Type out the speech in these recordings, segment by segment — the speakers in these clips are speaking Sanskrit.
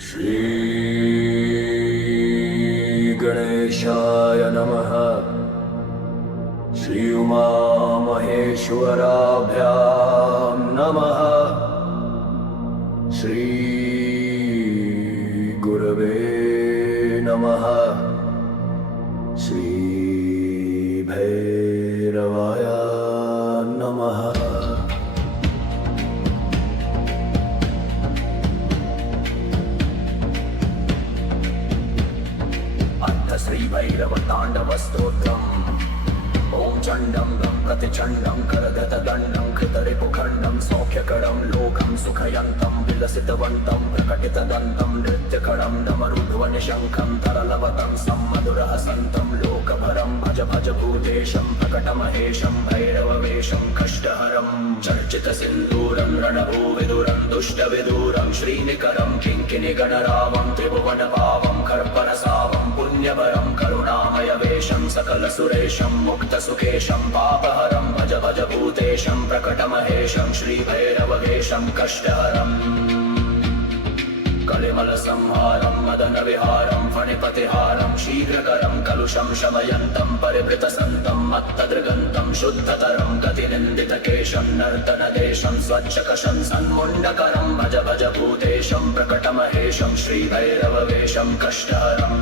श्री गणेशाय नमः। श्री उमामहेश्वराभ्यां नमः। श्री गुरवे नमः। श्री भैरवाय नमः। श्री भैरव तांडव स्तोत्रम्। ओम चंडं गं प्रतिचंडं करगतदंडं कृतरिपुखंडं सौख्यकरं लोकं सुखयन्तं विलसितवन्तं प्रकटितदन्तं नृत्यकरं डमरुध्वनिशङ्खं तरलवतं सम्मधुरहसन्तं लोकभरं भज भज भूतेशं प्रकटमहेशं भैरववेशं कष्टहरं चर्चितसिन्दूरं रणभूविदुरं दुष्टविदूरं श्रीनिकरं किङ्किणिगणरावं त्रिभुवनपावं कर्परसावं पुण्यवरं करुणामयवेशं सकलसुरेशं मुक्तसुखेशं पापहरं भज भज भूतेशं प्रकटमहेशं श्रीभैरववेशं कष्टहरम् कलिमलसंहारं मदनविहारं फणिपतिहारं शीघ्रकरं कलुषं शमयन्तं परिवृतसन्तं मत्तदृगन्तं शुद्धतरं गतिनिन्दितकेशं नर्तनदेशं स्वच्छकशं सन्मुण्डकरं भज भज भूतेशं प्रकटमहेशं श्रीभैरववेशं कष्टहरम्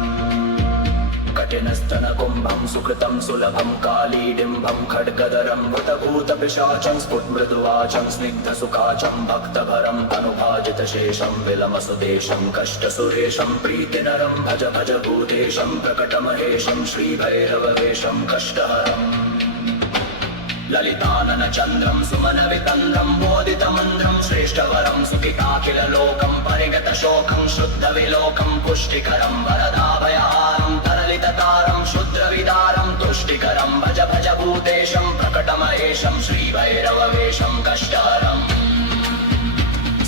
कठिनस्तनकुम्भं सुकृतं सुलभं कालीडिम्बं खड्गदरं भूतभूतपिशाचं स्फुटमृदुवाचं स्निग्धसुखाचं भक्तभरं तनुभाजितशेषं विलमसुदेशं कष्टसुरेशं प्रीतिनरं भज भज भूतेशं प्रकटमहेशं श्रीभैरववेशं कष्टहरम् ललिताननचन्द्रं सुमनवितन्द्रं बोधितमन्द्रं श्रेष्ठवरं सुखिताखिललोकं परिगतशोकं शुद्धविलोकं पुष्टिकरं वरदाभयहारं तरलिततारं शुद्रविदारं तुष्टिकरं भज भज भूतेशं प्रकटमहेशं श्रीभैरववेशं कष्टहरम्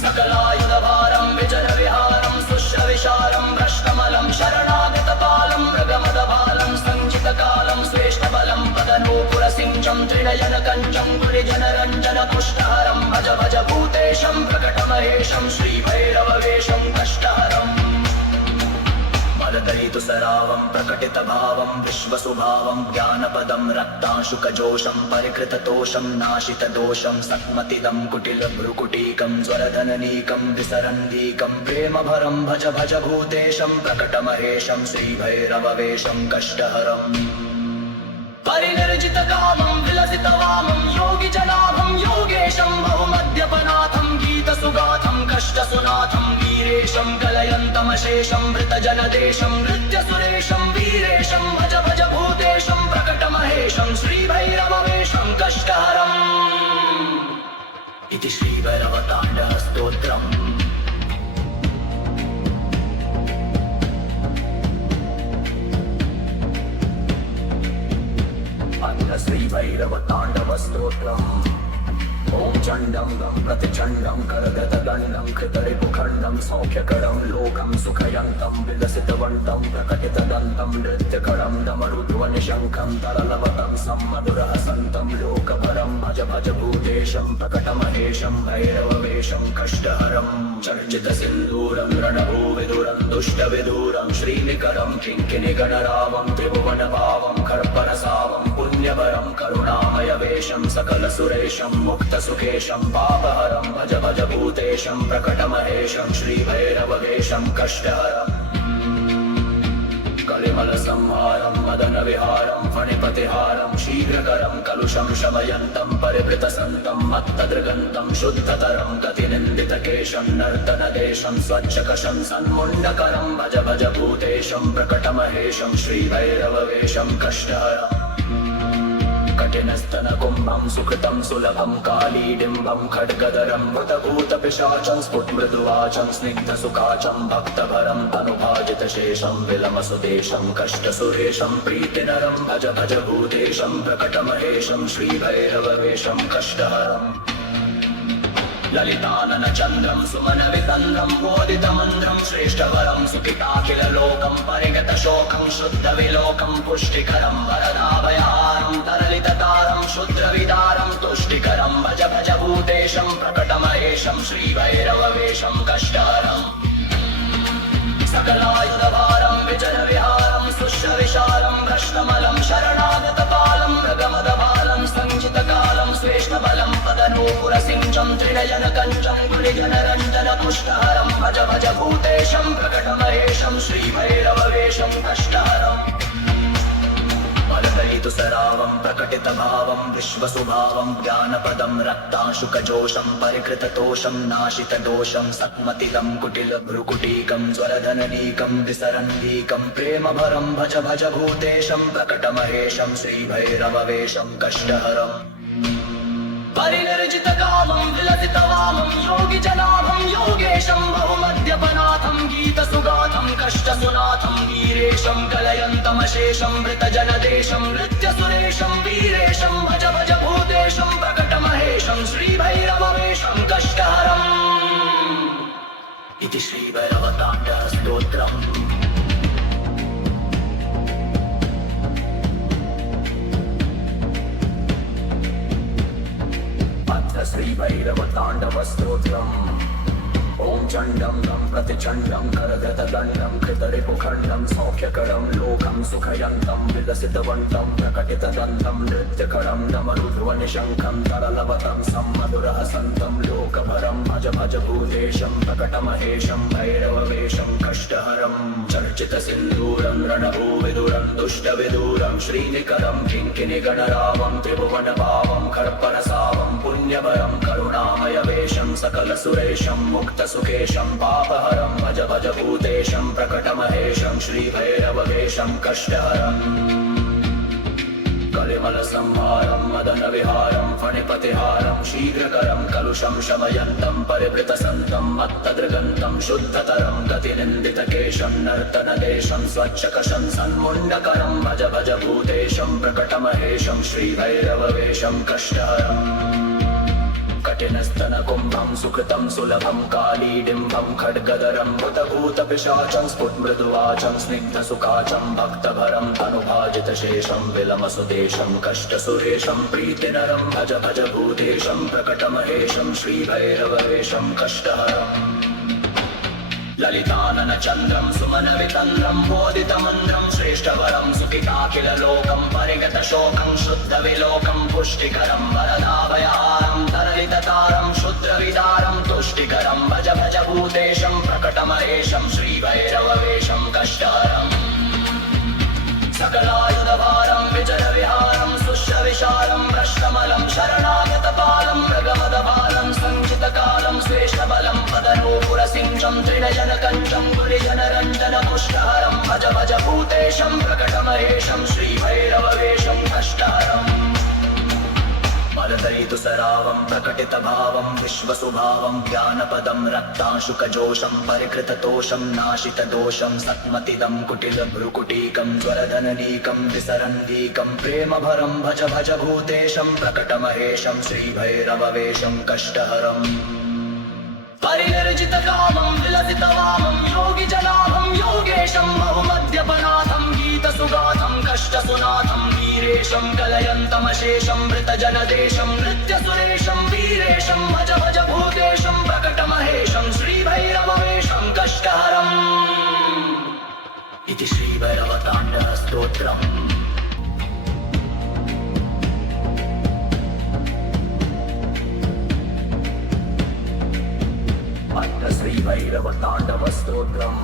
सकलायुधभारं विजयविहारं सुश्रविशारं भ्रष्टमलं शरणागतपालं मृगमदभालं सञ्चितकालं श्रेष्ठबलं पदनूपुरसिञ्चं त्रिनयनकञ्चं गुरिजनरञ्जनपुष्टहरं भज भज भूतेशं प्रकटमहेशं श्रीभैरववेशं कष्टहरम् मलदयितुसरावं प्रकटितभावं विश्वसुभावं ज्ञानपदं रक्ताशुकजोषं परिकृततोषं नाशितदोषं सक्मतिदं कुटिलभ्रुकुटीकं ज्वरधननीकं विसरन्दीकं प्रेमभरं भज भज भूतेशं प्रकटमहेशं श्रीभैरववेशं कष्टहरम् परिनिर्जितकामं विलसितवामं योगिजनाभं योगेशं बहुमद्यपनाथं गीतसुगाथं कष्टसुनाथं वीरेशं कलयन्तमशेषं मृतजनदेशं नृत्यसुरेशं वीरेशं भज भज भूतेशं प्रकटमहेशं श्रीभैरववेशं कष्टहरम् इति श्रीभैरवताण्डवस्तोत्रम्। श्रीभैरवताण्डवस्तोत्रम्। ओम चंडं गं प्रतिचंडं करगतदंडं कृतरिपुखंडं सौख्यकरं लोकं सुखयन्तं विलसितवन्तं प्रकटितदन्तं नृत्यकरं डमरुध्वनिशङ्खं तरलवतं सम्मधुरहसन्तं लोकभरं भज भज भूतेशं प्रकटमहेशं भैरववेशं कष्टहरम् चर्चितसिन्दूरं रणभूविदुरं दुष्टविदूरं श्रीनिकरं किङ्किणिगणरावं त्रिभुवनपावं कर्परसावं पुण्यवरं करुणामयवेशं सकलसुरेशं मुक्तसुखेशं पापहरं भज भज भूतेशं प्रकटमहेशं श्रीभैरववेशं कष्टहरम् कलिमलसंहारं मदनविहारं फणिपतिहारं शीघ्रकरं कलुषं शमयन्तं परिवृतसन्तं मत्तदृगन्तं शुद्धतरं गतिनिन्दितकेशं नर्तनदेशं स्वच्छकशं सन्मुण्डकरं भज भज भूतेशं प्रकटमहेशं श्रीभैरववेशं कष्टहरम् कठिनस्तनकुम्भं सुकृतं सुलभं कालीडिम्बं खड्गदरं भूतभूतपिशाचं स्फुटमृदुवाचं स्निग्धसुखाचं भक्तभरं तनुभाजितशेषं विलमसुदेशं कष्टसुरेशं प्रीतिनरं भज भज भूतेशं प्रकटमहेशं श्रीभैरववेशं कष्टहरम् ललिताननचन्द्रं सुमनवितन्द्रं बोधितमन्द्रं श्रेष्ठवरं सुखिताखिललोकं परिगतशोकं शुद्धविलोकं पुष्टिकरं वरदाभयहारं तरलिततारं शुद्रविदारं तुष्टिकरं भज भज भूतेशं प्रकटमहेशं श्रीभैरववेशं कष्टहरम् जनदेशं त्रिनयनकञ्जं गुलिजनरञ्जनपुष्टहरं भज भज भूतेशं प्रकटमहेशं श्रीभैरववेशं कष्टहरम् मलदयितुसरावं प्रकटितभावं विश्वसुभावं ज्ञानपदं रक्ताशुकजोषं परिकृततोषं नाशितदोषं सक्मतिलं कुटिलभ्रुकुटीकं ज्वरधननीकं विसरन्तीकं प्रेमभरं भज भज भूतेशं प्रकटमहेशं श्रीभैरववेशं कष्टहरम् परिनिर्जितकामं विलसितवामं योगिजनाभं योगेशं बहुमद्यपनाथं गीतसुगाथं कष्टसुनाथं वीरेशं कलयन्तमशेषं मृतजनदेशं नृत्यसुरेशं वीरेशं भज भज भूतेशं प्रकटमहेशं श्रीभैरववेशं कष्टहरम् इति श्रीभैरवताण्डवस्तोत्रम् श्रीभैरवताण्डवस्तोत्रम् ॐ चण्डं लं प्रतिचण्डं करधृतदण्डं कृतरिपुखण्डं सौख्यकरं लोकं सुखयन्तं विलसितवन्तं प्रकटितदन्तं नृत्यकरं डमरुध्वनिशङ्खं तरलवतं सम्मधुरहसन्तं लोकभरं भज भज भूतेशं प्रकटमहेशं भैरववेशं कष्टहरं चर्चितसिन्दूरं रणभूविदुरं दुष्टविदूरं श्रीनिकरं किङ्किणिगणरावं त्रिभुवनभावं खर्परसावं पुण्यभरं करुणामयवेशं सकलसुरेशं मुक्तसुकेशं पापहरं भज भज भूतेशं प्रकटमहेशं श्रीभैरववेशं कष्टहरम् कलिमलसंहारं मदनविहारं फणिपतिहारं शीघ्रकरं कलुषं शमयन्तं परिवृतसन्तं मत्तदृगन्तं शुद्धतरं गतिनिन्दितकेशं नर्तनदेशं स्वच्छकशं सन्मुण्डकरं भज भज भूतेशं प्रकटमहेशं श्रीभैरववेशं कष्टहरम् कठिनस्तनकुम्भं सुकृतं सुलभं कालीडिम्बं खड्गदरं भूतभूतपिशाचं स्फुटमृदुवाचं स्निग्धसुखाचं भक्तभरं तनुभाजितशेषं विलमसुदेशं कष्टसुरेशं प्रीतिनरं भज भज भूतेशं प्रकटमहेशं श्रीभैरववेशं कष्टहरम् ललिताननचन्द्रं सुमनवितन्द्रं मोदितमन्द्रं श्रेष्ठवरं सुखिताखिललोकं परिगतशोकं शुद्धविलोकं पुष्टिकरं वरदाभयहारं तरलिततारं शुद्रविदारं तुष्टिकरं भज भज भूतेशं प्रकटमहेशं श्रीभैरववेशं कष्टहरम् सकलायुधभारं विजयविहारं सुश्रविशालं भ्रष्टमलं शरणागतपालं मृगमदबालं सञ्चितकालं श्रेष्ठबलं पदनूपुरसिंहं त्रिनयनकञ्जं गुलिजनरञ्जनपुष्टहरं भज भज भूतेशं प्रकटमहेशं श्रीभैरववेशं कष्टहरम् मलदयितुसरावं प्रकटितभावं विश्वसुभावं ज्ञानपदं रक्ताशुकजोषं परिकृततोषं नाशितदोषं सक्मतिदं कुटिलभ्रुकुटीकं ज्वरधननीकं विसरन्तीकं प्रेमभरं भज भज भूतेशं प्रकटमहेशं श्रीभैरववेशं कष्टहरम् परिनिर्जितकामं विलसितवामं योगिजनाभं योगेशं बहुमद्यपनाथं गीतसुगाथं कष्टसुनाथं वीरेशं कलयन्तमशेषं मृतजनदेशं नृत्यसुरेशं वीरेशं भज भज भूतेशं प्रकटमहेशं श्रीभैरववेशं कष्टहरम् इति श्रीभैरवताण्डवस्तोत्रम् श्रीभैरवताण्डवस्तोत्रम्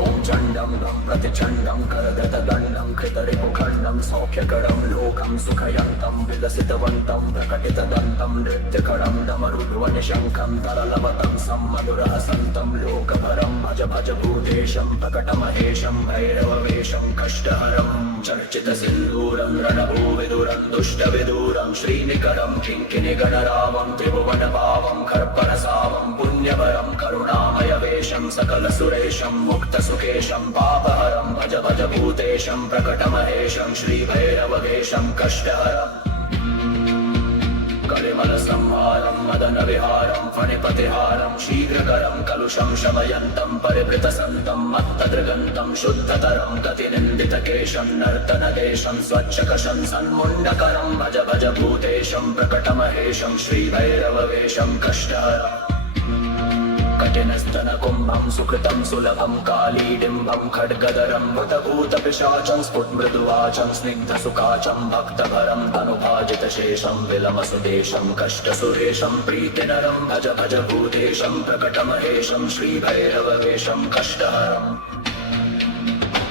ॐ चण्डं लं प्रतिचण्डं करधृतदण्डं कृतरिपुखण्डं सौख्यकरं लोकं सुखयन्तं विलसितवन्तं प्रकटितदन्तं नृत्यकरं डमरुध्वनिशङ्खं तरलवतं सम्मधुरहसन्तं लोकभरं भज भज भूतेशं प्रकटमहेशं भैरववेशं कष्टहरं चर्चितसिन्दूरं रणभूविदुरं दुष्टविदूरं श्रीनिकरं किङ्किणिगणरावं त्रिभुवनभावं खर्परसावं पुण्यभरं करुणामयवेशं सकलसुरेशं मुक्तसुकेशं पापहरं भज भज भूतेशं प्रकटमहेशं श्रीभैरववेशं कष्टहरम् कलिमलसंहारं मदनविहारं फणिपतिहारं शीघ्रकरं कलुषं शमयन्तं परिवृतसन्तं मत्तदृगन्तं शुद्धतरं गतिनिन्दितकेशं नर्तनदेशं स्वच्छकशं सन्मुण्डकरं भज भज भूतेशं प्रकटमहेशं श्रीभैरववेशं कष्टहरम् कठिनस्तनकुम्भं सुकृतं सुलभं कालीडिम्बं खड्गदरं भूतभूतपिशाचं स्फुटमृदुवाचं स्निग्धसुखाचं भक्तभरं तनुभाजितशेषं विलमसुदेशं कष्टसुरेशं प्रीतिनरं भज भज भूतेशं प्रकटमहेशं श्रीभैरववेशं कष्टहरम्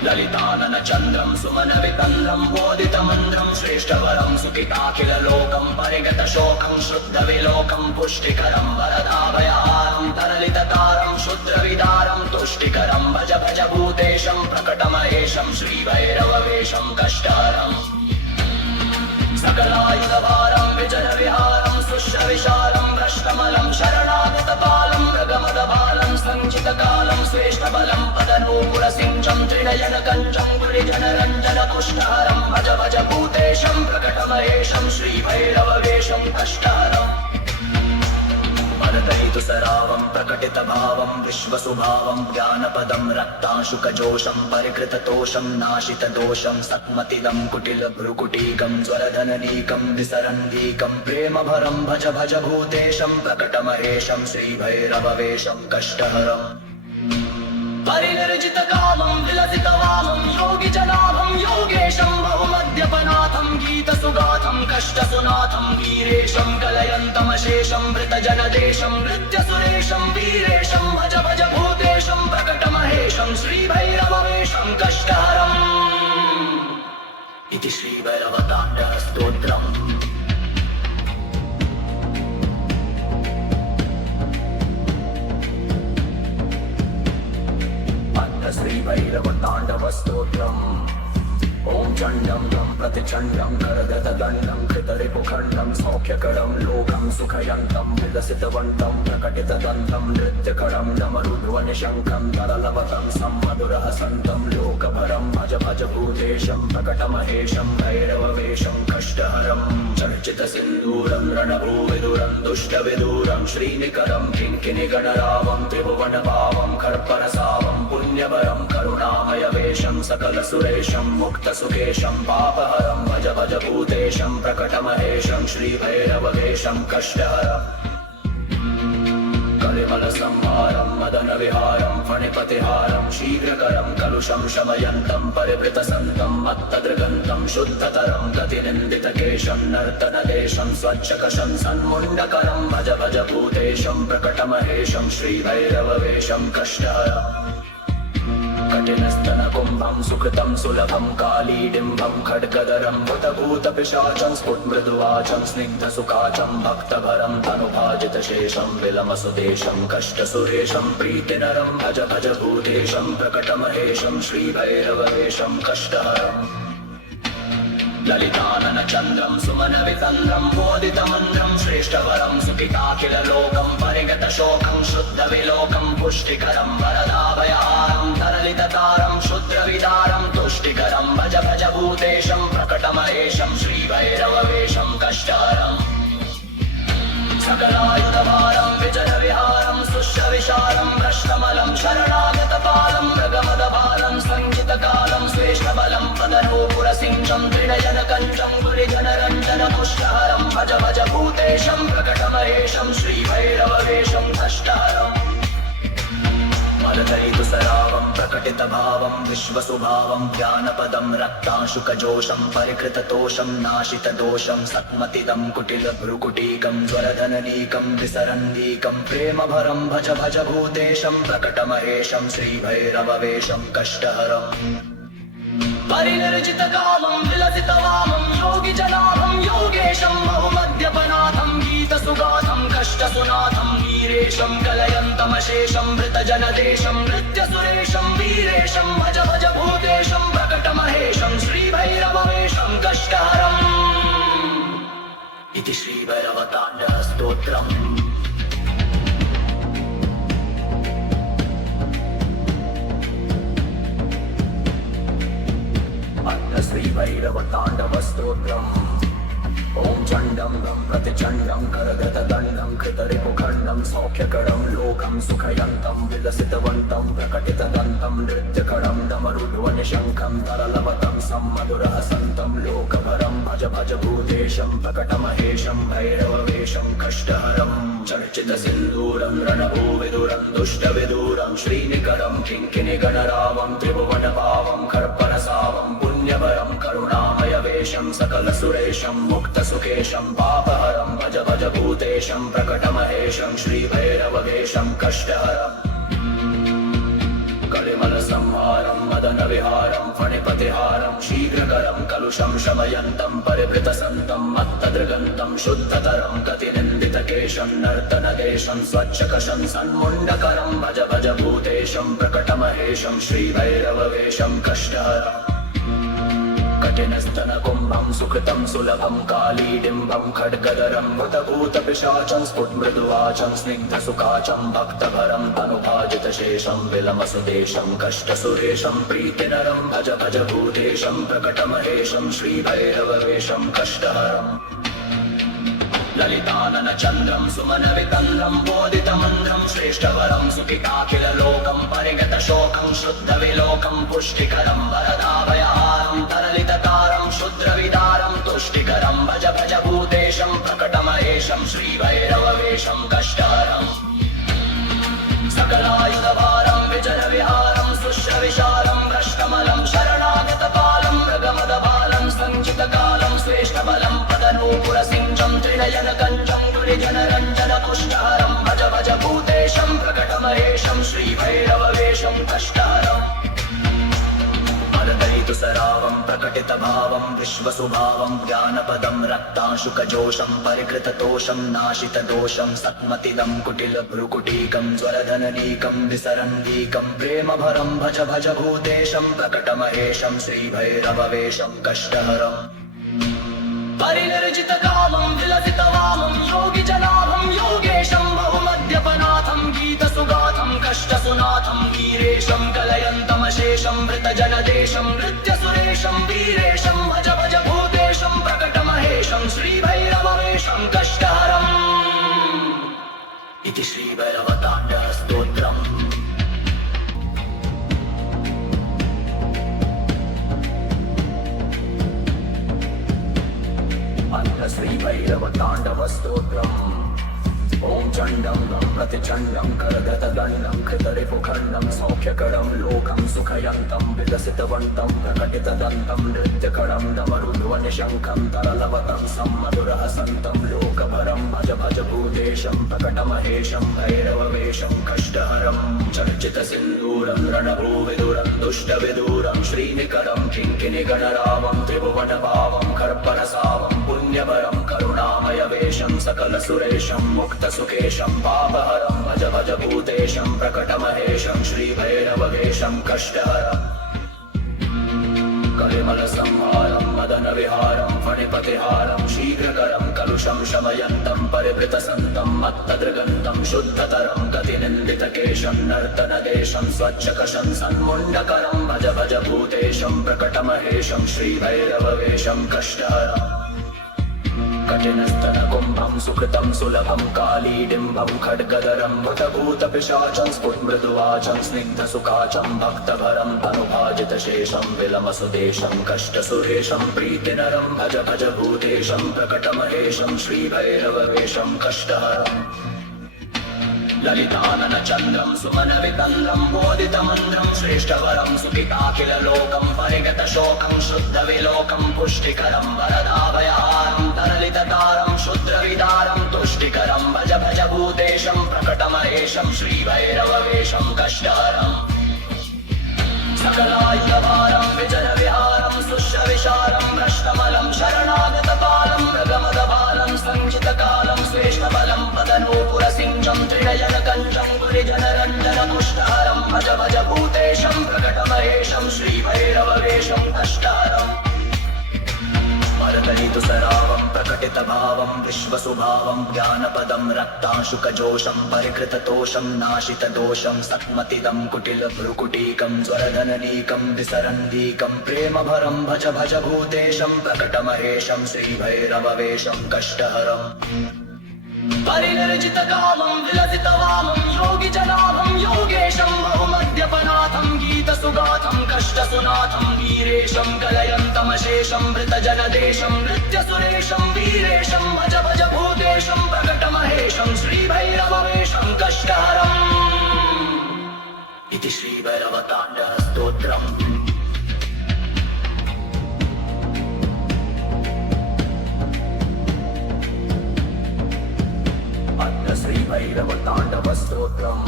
ललिताननचन्द्रं सुमनवितन्द्रं बोधितमन्द्रं श्रेष्ठवरं सुखिताखिललोकं परिगतशोकं शुद्धविलोकं पुष्टिकरं वरदाभयहारं तरलिततारं शुद्रविदारं तुष्टिकरं भज भज भूतेशं प्रकटमहेशं श्रीभैरववेशं कष्टहरम् सकलायुधभारं विजनविहारं सुश्रविशालं भ्रष्टमलं शरणागतपालं मृगमदभालं सञ्चितकालं श्रेष्ठबलं पदनूपुरसिञ्चं त्रिनयनकञ्चं गुरिजनरञ्जनपुष्टहरं भज भज भूतेशं प्रकटमहेशं श्रीभैरववेशं कष्टहरम् मरतैतुसरावं प्रकटितभावं विश्वसुभावं ज्ञानपदं रक्तांशुकजोषं परिकृततोषं नाशितदोषं सत्मतिदं कुटिलभ्रुकुटीकं ज्वरधननीकं विसरन्धीकं प्रेमभरं भज भज भूतेशं प्रकटमहेशं श्रीभैरववेशं कष्टहरम् परिनिर्जितकामं विलसितवामं योगिजनाभं योगेशं बहुमद्यपनाथं गीतसुगाथं कष्टसुनाथं वीरेशं कलयन्तमशेषं मृतजनदेशं नृत्यसुरेशं वीरेशं भज भज भूतेशं प्रकटमहेशं श्रीभैरववेशं कष्टहरम् इति श्रीभैरवताण्डवस्तोत्रम् श्रीभैरवताण्डवस्तोत्रम् ॐ चण्डं तं प्रतिचण्डं करदतदण्डं कृतरिपुखण्डं सौख्यकरं लोकं सुखयन्तं विलसितवन्तं प्रकटितदन्तं नृत्यकरं डमरुध्वनिशङ्खं तरलवतं सम्मधुरहसन्तं लोकभरं भज भज भूतेशं प्रकटमहेशं भैरववेशं कष्टहरं चर्चितसिन्दूरं रणभूविदुरं दुष्टविदूरं श्रीनिकरं किङ्किणिगणरावं त्रिभुवनभावं खर्परसावं पुण्यवरं करुणामयवेशं सकलसुरेशं मुक्तसुखेशं पापहरं भज भज भूतेशं प्रकटमहेशं श्रीभैरववेशं कष्टहरम् कलिमलसंहारं मदनविहारं फणिपतिहारं शीघ्रकरं कलुषं शमयन्तं परिवृतसन्तं मत्तदृगन्तं शुद्धतरं गतिनिन्दितकेशं नर्तनदेशं स्वच्छकशं सन्मुण्डकरं भज भज भूतेशं प्रकटमहेशं श्रीभैरववेशं कष्टहरम् कठिनस्तनकुम्भं सुकृतं सुलभं कालीडिम्बं खड्गदरं भूतभूतपिशाचं स्फुटमृदुवाचं स्निग्धसुखाचं भक्तभरं तनुभाजितशेषं विलमसुदेशं कष्टसुरेशं प्रीतिनरं भज भज भूतेशं प्रकटमहेशं श्रीभैरववेशं कष्टहरम् ललिताननचन्द्रं सुमनवितन्द्रं बोधितमन्द्रं श्रेष्ठवरं सुखिताखिललोकं परिगतशोकं शुद्धविलोकं पुष्टिकरं वरदाभयहारं तरलिततारं शुद्रविदारं तुष्टिकरं भज भज भूतेशं प्रकटमहेशं श्रीभैरववेशं कष्टहरम् सकलायुधभारं विजनविहारं सुश्रविशालं भ्रष्टमलं शरणागतपालं मृगमदभालं सञ्चितकालं श्रेष्ठबलं पदनूपुरसिञ्चं त्रिनयनकञ्चं गुरिजनरञ्जनपुष्टहरं भज भज भूतेशं प्रकटमहेशं श्रीभैरववेशं कष्टहरम् मरतैतुसरावं प्रकटितभावं विश्वसुभावं ज्ञानपदं रक्तांशुकजोषं परिकृततोषं नाशितदोषं सत्मतिदं कुटिलभ्रुकुटीकं ज्वरधननीकं विसरन्धीकं प्रेमभरं भज भज भूतेशं प्रकटमहेशं श्रीभैरववेशं कष्टहरम् परिनिर्जितकामं विलसितवामं योगिजनाभं योगेशं बहुमद्यपनाथं गीतसुगाथं कष्टसुनाथं वीरेशं कलयन्तमशेषं मृतजनदेशं नृत्यसुरेशं वीरेशं भज भज भूतेशं प्रकटमहेशं श्रीभैरववेशं कष्टहरम् इति श्रीभैरवताण्डवस्तोत्रम् श्रीभैरवताण्डवस्तोत्रम् ॐ चण्डं गं प्रतिचण्डं करगतदण्डं कृतरिपुखण्डं सौख्यकरं लोकं सुखयन्तं विलसितवन्तं प्रकटितदन्तं नृत्यकरं डमरुध्वनिशङ्खं तरलवतं सम्मधुरहसन्तं लोकभरं भज भज भूतेशं प्रकटमहेशं भैरववेशं कष्टहरं चर्चितसिन्दूरं रणभूविदुरं दुष्टविदूरं श्रीनिकरं किङ्किणिगणरावं त्रिभुवनभावं कर्पणसावं पुण्यवरं करुणामयवेशं सकलसुरेशं मुक्तसुखेशं पापहरं भज भज भूतेशं प्रकटमहेशं श्रीभैरववेशं कष्टहरम् कलिमलसंहारं मदनविहारं फणिपतिहारं शीघ्रकरं कलुषं शमयन्तं परिवृतसन्तं मत्तदृगन्तं शुद्धतरं गतिनिन्दितकेशं नर्तनदेशं स्वच्छकशं सन्मुण्डकरं भज भज भूतेशं प्रकटमहेशं श्रीभैरववेशं कष्टहरम् कठिनस्तनकुम्भं सुकृतं सुलभं कालीडिम्बं खड्गदरं भूतभूतपिशाचं स्फुटमृदुवाचं स्निग्धसुकाचं भक्तभरं तनुभाजितशेषं विलमसुदेशं कष्टसुरेशं प्रीतिनरं भज भज भूतेशं प्रकटमहेशं श्रीभैरववेशं कष्टहरम् ललिताननचन्द्रं सुमनवितन्द्रं बोधितमन्त्रं श्रेष्ठवरं सुखिताखिललोकं परिगतशोकं शुद्धविलोकं पुष्टिकरं वरदाभयहारं तरलिततारं शुद्रविदारं तुष्टिकरं भज भज भूतेशं प्रकटमहेशं श्रीभैरववेशं कष्टहरम् सकलायुधभारं विजयविहारं सुश्रविशालं भ्रष्टमलं शरणागतपालं मृगमदबालं सञ्चितकालं श्रेष्ठबलं पदनूपुरसिञ्चं त्रिनयनकञ्चं गुलिजनरञ्जनपुष्टहरं भज भज भूतेशं प्रकटमहेशं श्रीभैरववेशं कष्टहरम् मलदयितुसरावं प्रकटितभावं विश्वसुभावं ज्ञानपदं रक्ताशुकजोषं परिकृततोषं नाशितदोषं सत्मतिलं कुटिलभ्रुकुटीकं ज्वरधननीकं विसरन्तीकं प्रेमभरं भज भज भूतेशं प्रकटमहेशं श्रीभैरववेशं कष्टहरम् परिनिर्जितकामं विलसितवामं योगिजनाभं योगेशं बहुमद्यपनाथं गीतसुगाथं कष्टसुनाथं वीरेशं कलयन्तमशेषं मृतजनदेशं नृत्यसुरेशं वीरेशं भज भज भूतेशं प्रकटमहेशं श्रीभैरववेशं कष्टहरम् इति श्रीभैरवताण्डवस्तोत्रम् श्रीभैरवताण्डवस्तोत्रम् ॐ चण्डं गं प्रतिचण्डं करगतदण्डं कृतरिपुखण्डं सौख्यकरं लोकं सुखयन्तं विलसितवन्तं प्रकटितदन्तं नृत्यकरं डमरुध्वनिशङ्खं तरलवतं सम्मधुरहसन्तं लोकभरं भज भज भूतेशं प्रकटमहेशं भैरववेशं कष्टहरं चर्चितसिन्दूरं रणभूविदुरं दुष्टविदूरं श्रीनिकरं किङ्किणिगणरावं त्रिभुवनभावं कर्पणसावं पुण्यवरं करुणामयवेशं सकलसुरेशं मुक्तसुखेशं पापहरं भज भज भूतेशं प्रकटमहेशं श्रीभैरववेशं कष्टहरम् कलिमलसंहारं मदनविहारं फणिपतिहारं शीघ्रकरं कलुषं शमयन्तं परिवृतसन्तं मत्तदृगन्तं शुद्धतरं गतिनिन्दितकेशं नर्तनदेशं स्वच्छकशं सन्मुण्डकरं भज भज भूतेशं प्रकटमहेशं श्रीभैरववेशं कष्टहरम् कठिनस्तनकुम्भं सुकृतं सुलभं कालीडिम्बं खड्गदरं भूतभूतपिशाचं स्फुटमृदुवाचं स्निग्धसुकाचं भक्तभरं तनुभाजितशेषं विलमसुदेशं कष्टसुरेशं प्रीतिनरं भज भज भूतेशं प्रकटमहेशं श्रीभैरववेशं कष्टहरम् ललिताननचन्द्रं सुमनवितन्द्रं बोधितमन्त्रं श्रेष्ठवरं सुखिताखिललोकं परिगतशोकं शुद्धविलोकं पुष्टिकरं वरदाभयहारं तरलिततारं शुद्रविदारं तुष्टिकरं भज भज भूतेशं प्रकटमहेशं श्रीभैरववेशं कष्टहरम् सकलायुधभारं विजयविहारं सुश्रविशालं भ्रष्टमलं शरणागतपालं मृगमदबालं सञ्चितकालं श्रेष्ठबलं पदनूपुरसिञ्चं त्रिनयनकञ्चं गुलिजनरञ्जनपुष्टहरं भज भज भूतेशं प्रकटमहेशं श्रीभैरववेशं कष्टहरम् मदगलितुसरावं प्रकटितभावं विश्वसुभावं ज्ञानपदं रक्तांशुकजोषं परिकृततोषं नाशितदोषं सत्मतिदं कुटिलभ्रुकुटीकं ज्वरधननीकं विसरन्दीकं प्रेमभरं भज भज भूतेशं प्रकटमहेशं श्रीभैरववेशं कष्टहरम् परिनिर्जितकामं विलसितवामं योगिजनाभं योगेशं बहुमद्यपनाथं गीतसुगाथं कष्टसुनाथं वीरेशं कलयन्तमशेषं मृतजनदेशं नृत्यसुरेशं वीरेशं भज भज भूतेशं प्रकटमहेशं श्रीभैरववेशं कष्टहरम् इति श्रीभैरवताण्डवस्तोत्रम्। श्रीभैरवताण्डवस्तोत्रम्।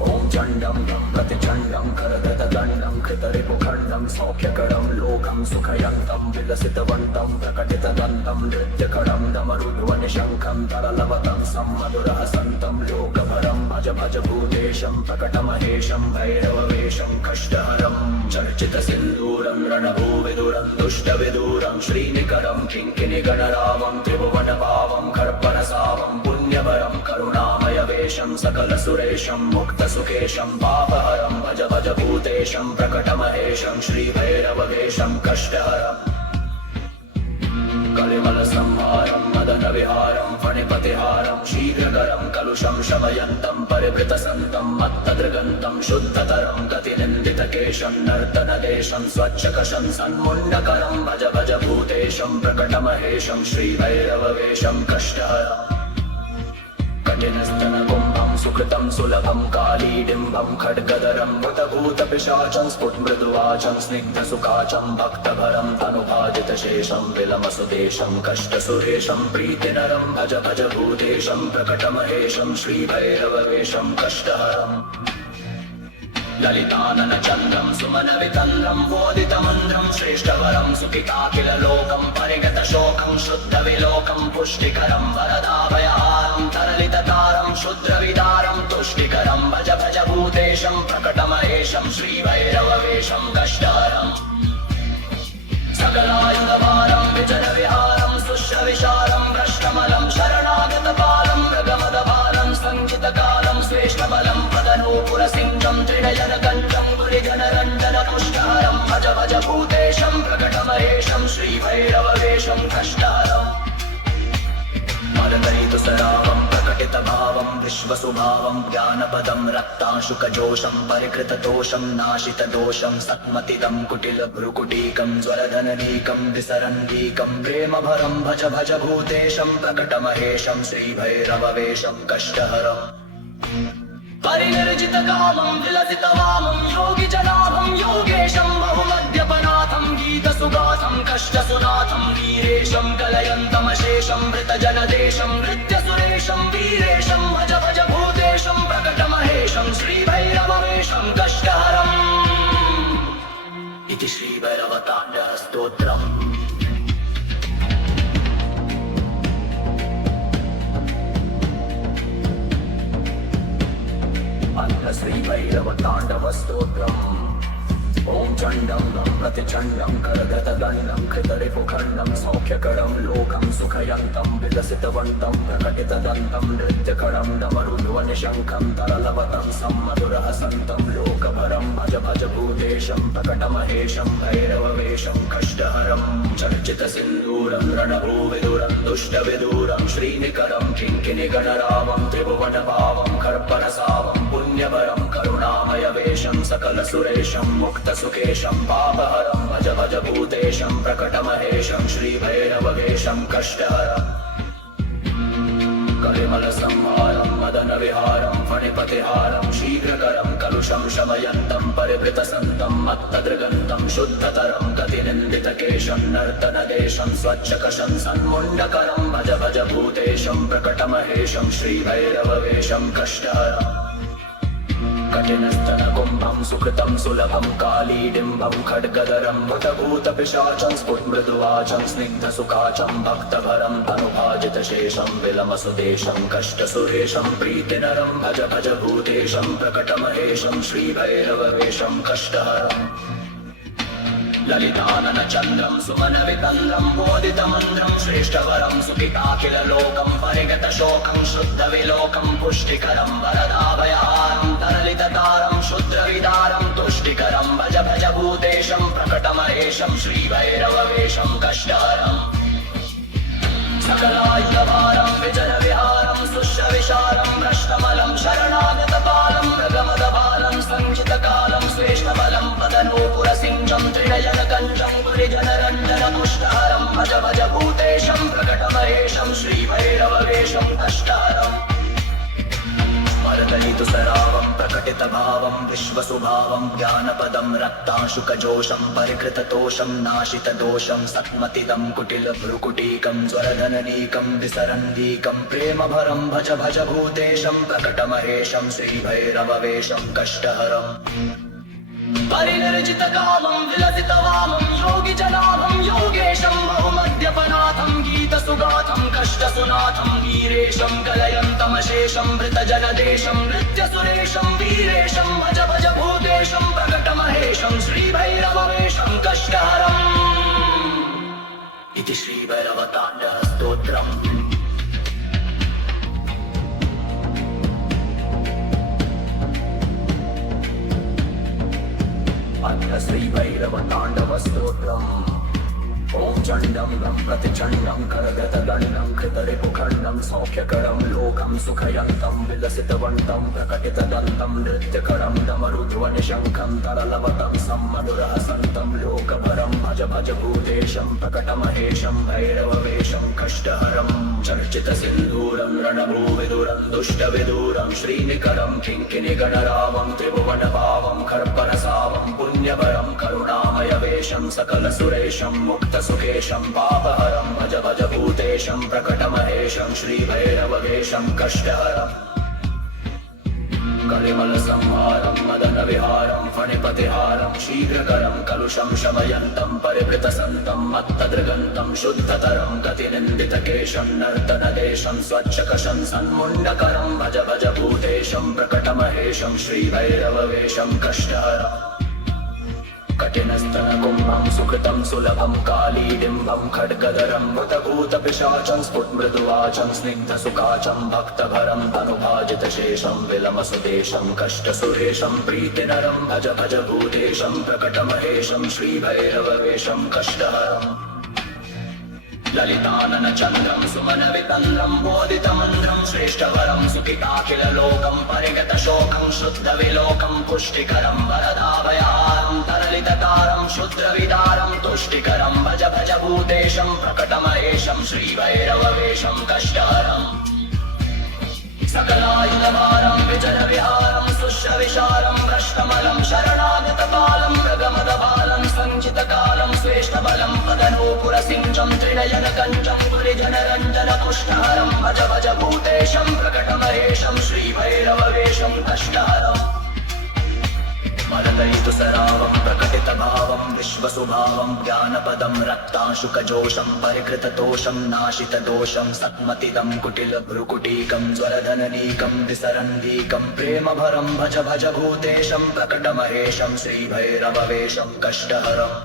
ॐ चण्डं प्रतिचण्डं करगतदण्डं कृतरिपुखण्डं सौख्यकरं लोकं सुखयन्तं विलसितवन्तं प्रकटितदन्तं नृत्यकरं डमरुध्वनिशङ्खं तरलवतं सम्मधुरहसन्तं लोकभरं भज भज भूतेशं प्रकटमहेशं भैरववेशं कष्टहरं चर्चितसिन्दूरं रणभूविदुरं दुष्टविदूरं श्रीनिकरं किङ्किणिगणरावं त्रिभुवनभावं खर्पणसावं पुण्यवरं करुणामयवेशं सकलसुरेशं मुक्तसुकेशं पापहरं भज भज भूतेशं प्रकटमहेशं श्रीभैरववेशं कष्टहरम् कलिमलसंहारं मदनविहारं फणिपतिहारं शीघ्रकरं कलुषं शमयन्तं परिभृतसन्तं मत्तदृगन्तं शुद्धतरं गतिनिन्दितकेशं नर्तनदेशं स्वच्छकशं सन्मुण्डकरं भज भज भूतेशं प्रकटमहेशं श्रीभैरववेशं कष्टहरम् कठिनस्तनकुम्भं सुकृतं सुलभं कालीडिम्बं खड्गधरं भूतभूतपिशाचं स्फुटमृदुवाचं स्निग्धसुखाचं भक्तभरं तनुभाजितशेषं विलमसुदेशं कष्टसुरेशं प्रीतिनरं भज भज भूतेशं प्रकटमहेशं श्रीभैरववेशं कष्टहरम् ललिताननचन्द्रं सुमनवितन्द्रं वोदितमन्द्रं श्रेष्ठवरं सुखिताखिललोकं परिगतशोकं शुद्धविलोकं पुष्टिकरं वरदाभयहारं तरलिततारं शुद्रविदारं तुष्टिकरं भज भज भूतेशं प्रकटमहेशं श्रीभैरववेशं कष्टहरम् सकलायुधभारं विजनविहारं सुश्रविशारं भ्रष्टमलं शरणागतपालं मृगमदभालं सञ्चितकालं श्रेष्ठबलं पदनूपुरसिंहं त्रिनयनकञ्जं गुलिजनरञ्जनपुष्टहरं भज भज भूतेशं प्रकटमहेशं श्रीभैरववेशं कष्टहरम् मदगलितुसरावं प्रकटितभावं विश्वसुभावं ज्ञानपदं रक्तांशुकजोषं परिकृततोषं नाशितदोषं सत्मतिदं कुटिलभ्रुकुटीकं ज्वरधननीकं विसरन्दीकं प्रेमभरं भज भज भूतेशं प्रकटमहेशं श्रीभैरववेशं कष्टहरम् परिनिर्जितकामं विलसितवामं योगिजनाभं योगेशं बहुमद्यपनाथं गीतसुगाथं कष्टसुनाथं वीरेशं कलयन्तमशेषं मृतजनदेशं नृत्यसुरेशं वीरेशं भज भज भूतेशं प्रकटमहेशं श्रीभैरववेशं कष्टहरम् इति श्रीभैरवताण्डवस्तोत्रम्। श्रीभैरवताण्डवस्तोत्रम्। ॐ चण्डं प्रतिचण्डं करगतदण्डं कृतरिपुखण्डं सौख्यकरं लोकं सुखयन्तं विलसितवन्तं प्रकटितदन्तं नृत्यकरं डमरुध्वनिशङ्खं तरलवतं सम्मधुरहसन्तं लोकभरं भज भज भूतेशं प्रकटमहेशं भैरववेशं कष्टहरं चर्चितसिन्दूरं रणभूविदुरं दुष्टविदूरं श्रीनिकरं किङ्किणिगणरावं त्रिभुवनभावं खर्पणसावं पुण्यवरं करुणामयवेशं सकलसुरेशं मुक्तसुकेशं पापहरं भज भज भूतेशं प्रकटमहेशं श्रीभैरववेशं कष्टहरम् कलिमलसंहारं मदनविहारं फणिपतिहारं शीघ्रकरं कलुषं शमयन्तं परिभृतसन्तं मत्तदृगन्तं शुद्धतरं गतिनिन्दितकेशं नर्तनदेशं स्वच्छकशं सन्मुण्डकरं भज भज भूतेशं प्रकटमहेशं श्रीभैरववेशं कष्टहरम् कठिनस्तनकुम्भं सुकृतं सुलभं कालीडिम्बं खड्गधरं भूतभूतपिशाचं स्फुटमृदुवाचं स्निग्धसुखाचं भक्तभरं तनुभाजितशेषं विलमसुदेशं कष्टसुरेशं प्रीतिनरं भज भज भूतेशं प्रकटमहेशं श्रीभैरववेशं कष्टहरम् ललिताननचन्द्रं सुमनवितन्द्रं बोधितमन्त्रं श्रेष्ठवरं सुखिताखिललोकं परिगतशोकं शुद्धविलोकं पुष्टिकरं वरदाभयहारं तरलिततारं शुद्रविदारं तुष्टिकरं भज भज भूतेशं प्रकटमहेशं श्रीभैरववेशं कष्टहरम् सकलायुधभारं विजनविहारं सुश्रविशारं भ्रष्टमलं शरणागतपालं मृगमदबालं सञ्चितकालं श्रेष्ठबलं पदनूपुरसिंहं त्रिनयनकञ्जं गुरिजनरञ्जनपुष्टहरं भज भज भूतेशं प्रकटमहेशं श्रीभैरववेशं कष्टहरम् मरदलितुसरावं प्रकटितभावं विश्वसुभावं ज्ञानपदं रक्ताशुकजोषं परिकृततोषं नाशितदोषं सत्मतिदं कुटिलभ्रुकुटीकं ज्वरधननीकं विसरन्दीकं प्रेमभरं भज भज भूतेशं प्रकटमहेशं श्रीभैरववेशं कष्टहरम् परिनिर्जितकामं विलसितवामं योगिजनाभं योगेशं बहुमद्यपनाथं गीतसुगाथं कष्टसुनाथं वीरेशं कलयन्तमशेषं वृतजनदेशं नृत्यसुरेशं वीरेशं भज भज भूतेशं प्रकटमहेशं श्रीभैरववेशं कष्टहरम् इति श्रीभैरवताण्डवस्तोत्रम् अत्र श्रीभैरवताण्डवस्तोत्रम् ॐ चण्डं लं प्रतिचण्डं करगतदण्डं कृतरिपुखण्डं सौख्यकरं लोकं सुखयन्तं विलसितवन्तं प्रकटितदन्तं नृत्यकरं डमरुध्वनिशङ्खं तरलवतं सम्मधुरहसन्तं लोकभरं भज भज भूतेशं प्रकटमहेशं भैरववेशं कष्टहरम् चर्चितसिन्धूरं रणभूविदुरं दुष्टविदूरं श्रीनिकरं किङ्किणिगणरावं त्रिभुवनभावं खर्परसावं पुण्यवरं करुणामयवेशं सकलसुरेशं मुक्तसुखेशं पापहरं भज भज भूतेशं प्रकटमहेशं श्रीभैरववेशं कष्टहरम् कलिमलसंहारं मदनविहारं फणिपतिहारं शीघ्रकरं कलुषं शमयन्तं परिवृतसन्तं मत्तदृगन्तं शुद्धतरं गतिनिन्दितकेशं नर्तनदेशं स्वच्छकशं सन्मुण्डकरं भज भज भूतेशं प्रकटमहेशं श्रीभैरववेशं कष्टहरम् कठिनस्तनकुम्भं सुकृतं सुलभं कालीडिम्बं खड्गधरं भूतभूतपिशाचं स्फुटमृदुवाचं स्निग्धसुखाचं भक्तभरं तनुभाजितशेषं विलमसुदेशं कष्टसुरेशं प्रीतिनरं भज भज भूतेशं प्रकटमहेशं श्रीभैरववेशं कष्टहरम् ललिताननचन्द्रं सुमनवितन्द्रं बोधितमन्त्रं श्रेष्ठवरं सुखिताखिललोकं परिगतशोकं शुद्धविलोकं पुष्टिकरं वरदाभयहारं तरलिततारं शुद्रविदारं तुष्टिकरं भज भज भूतेशं प्रकटमहेशं श्रीभैरववेशं कष्टहरम् सकलायुधभारं विजनविहारं सुश्रविशारं भ्रष्टमलं शरणागतपालं मृगमदबालं सञ्चितकालं श्रेष्ठबलं पदनूपुरसिंहं त्रिनयनकञ्जं गुरिजनरञ्जनपुष्टहरं भज भज भूतेशं प्रकटमहेशं श्रीभैरववेशं कष्टहरम् मरदलितुसरावं प्रकटितभावं विश्वसुभावं ज्ञानपदं रक्ताशुकजोषं परिकृततोषं नाशितदोषं सत्मतिदं कुटिलभ्रुकुटीकं ज्वरधननीकं विसरन्दीकं प्रेमभरं भज भज भूतेशं प्रकटमहेशं श्रीभैरववेशं कष्टहरम्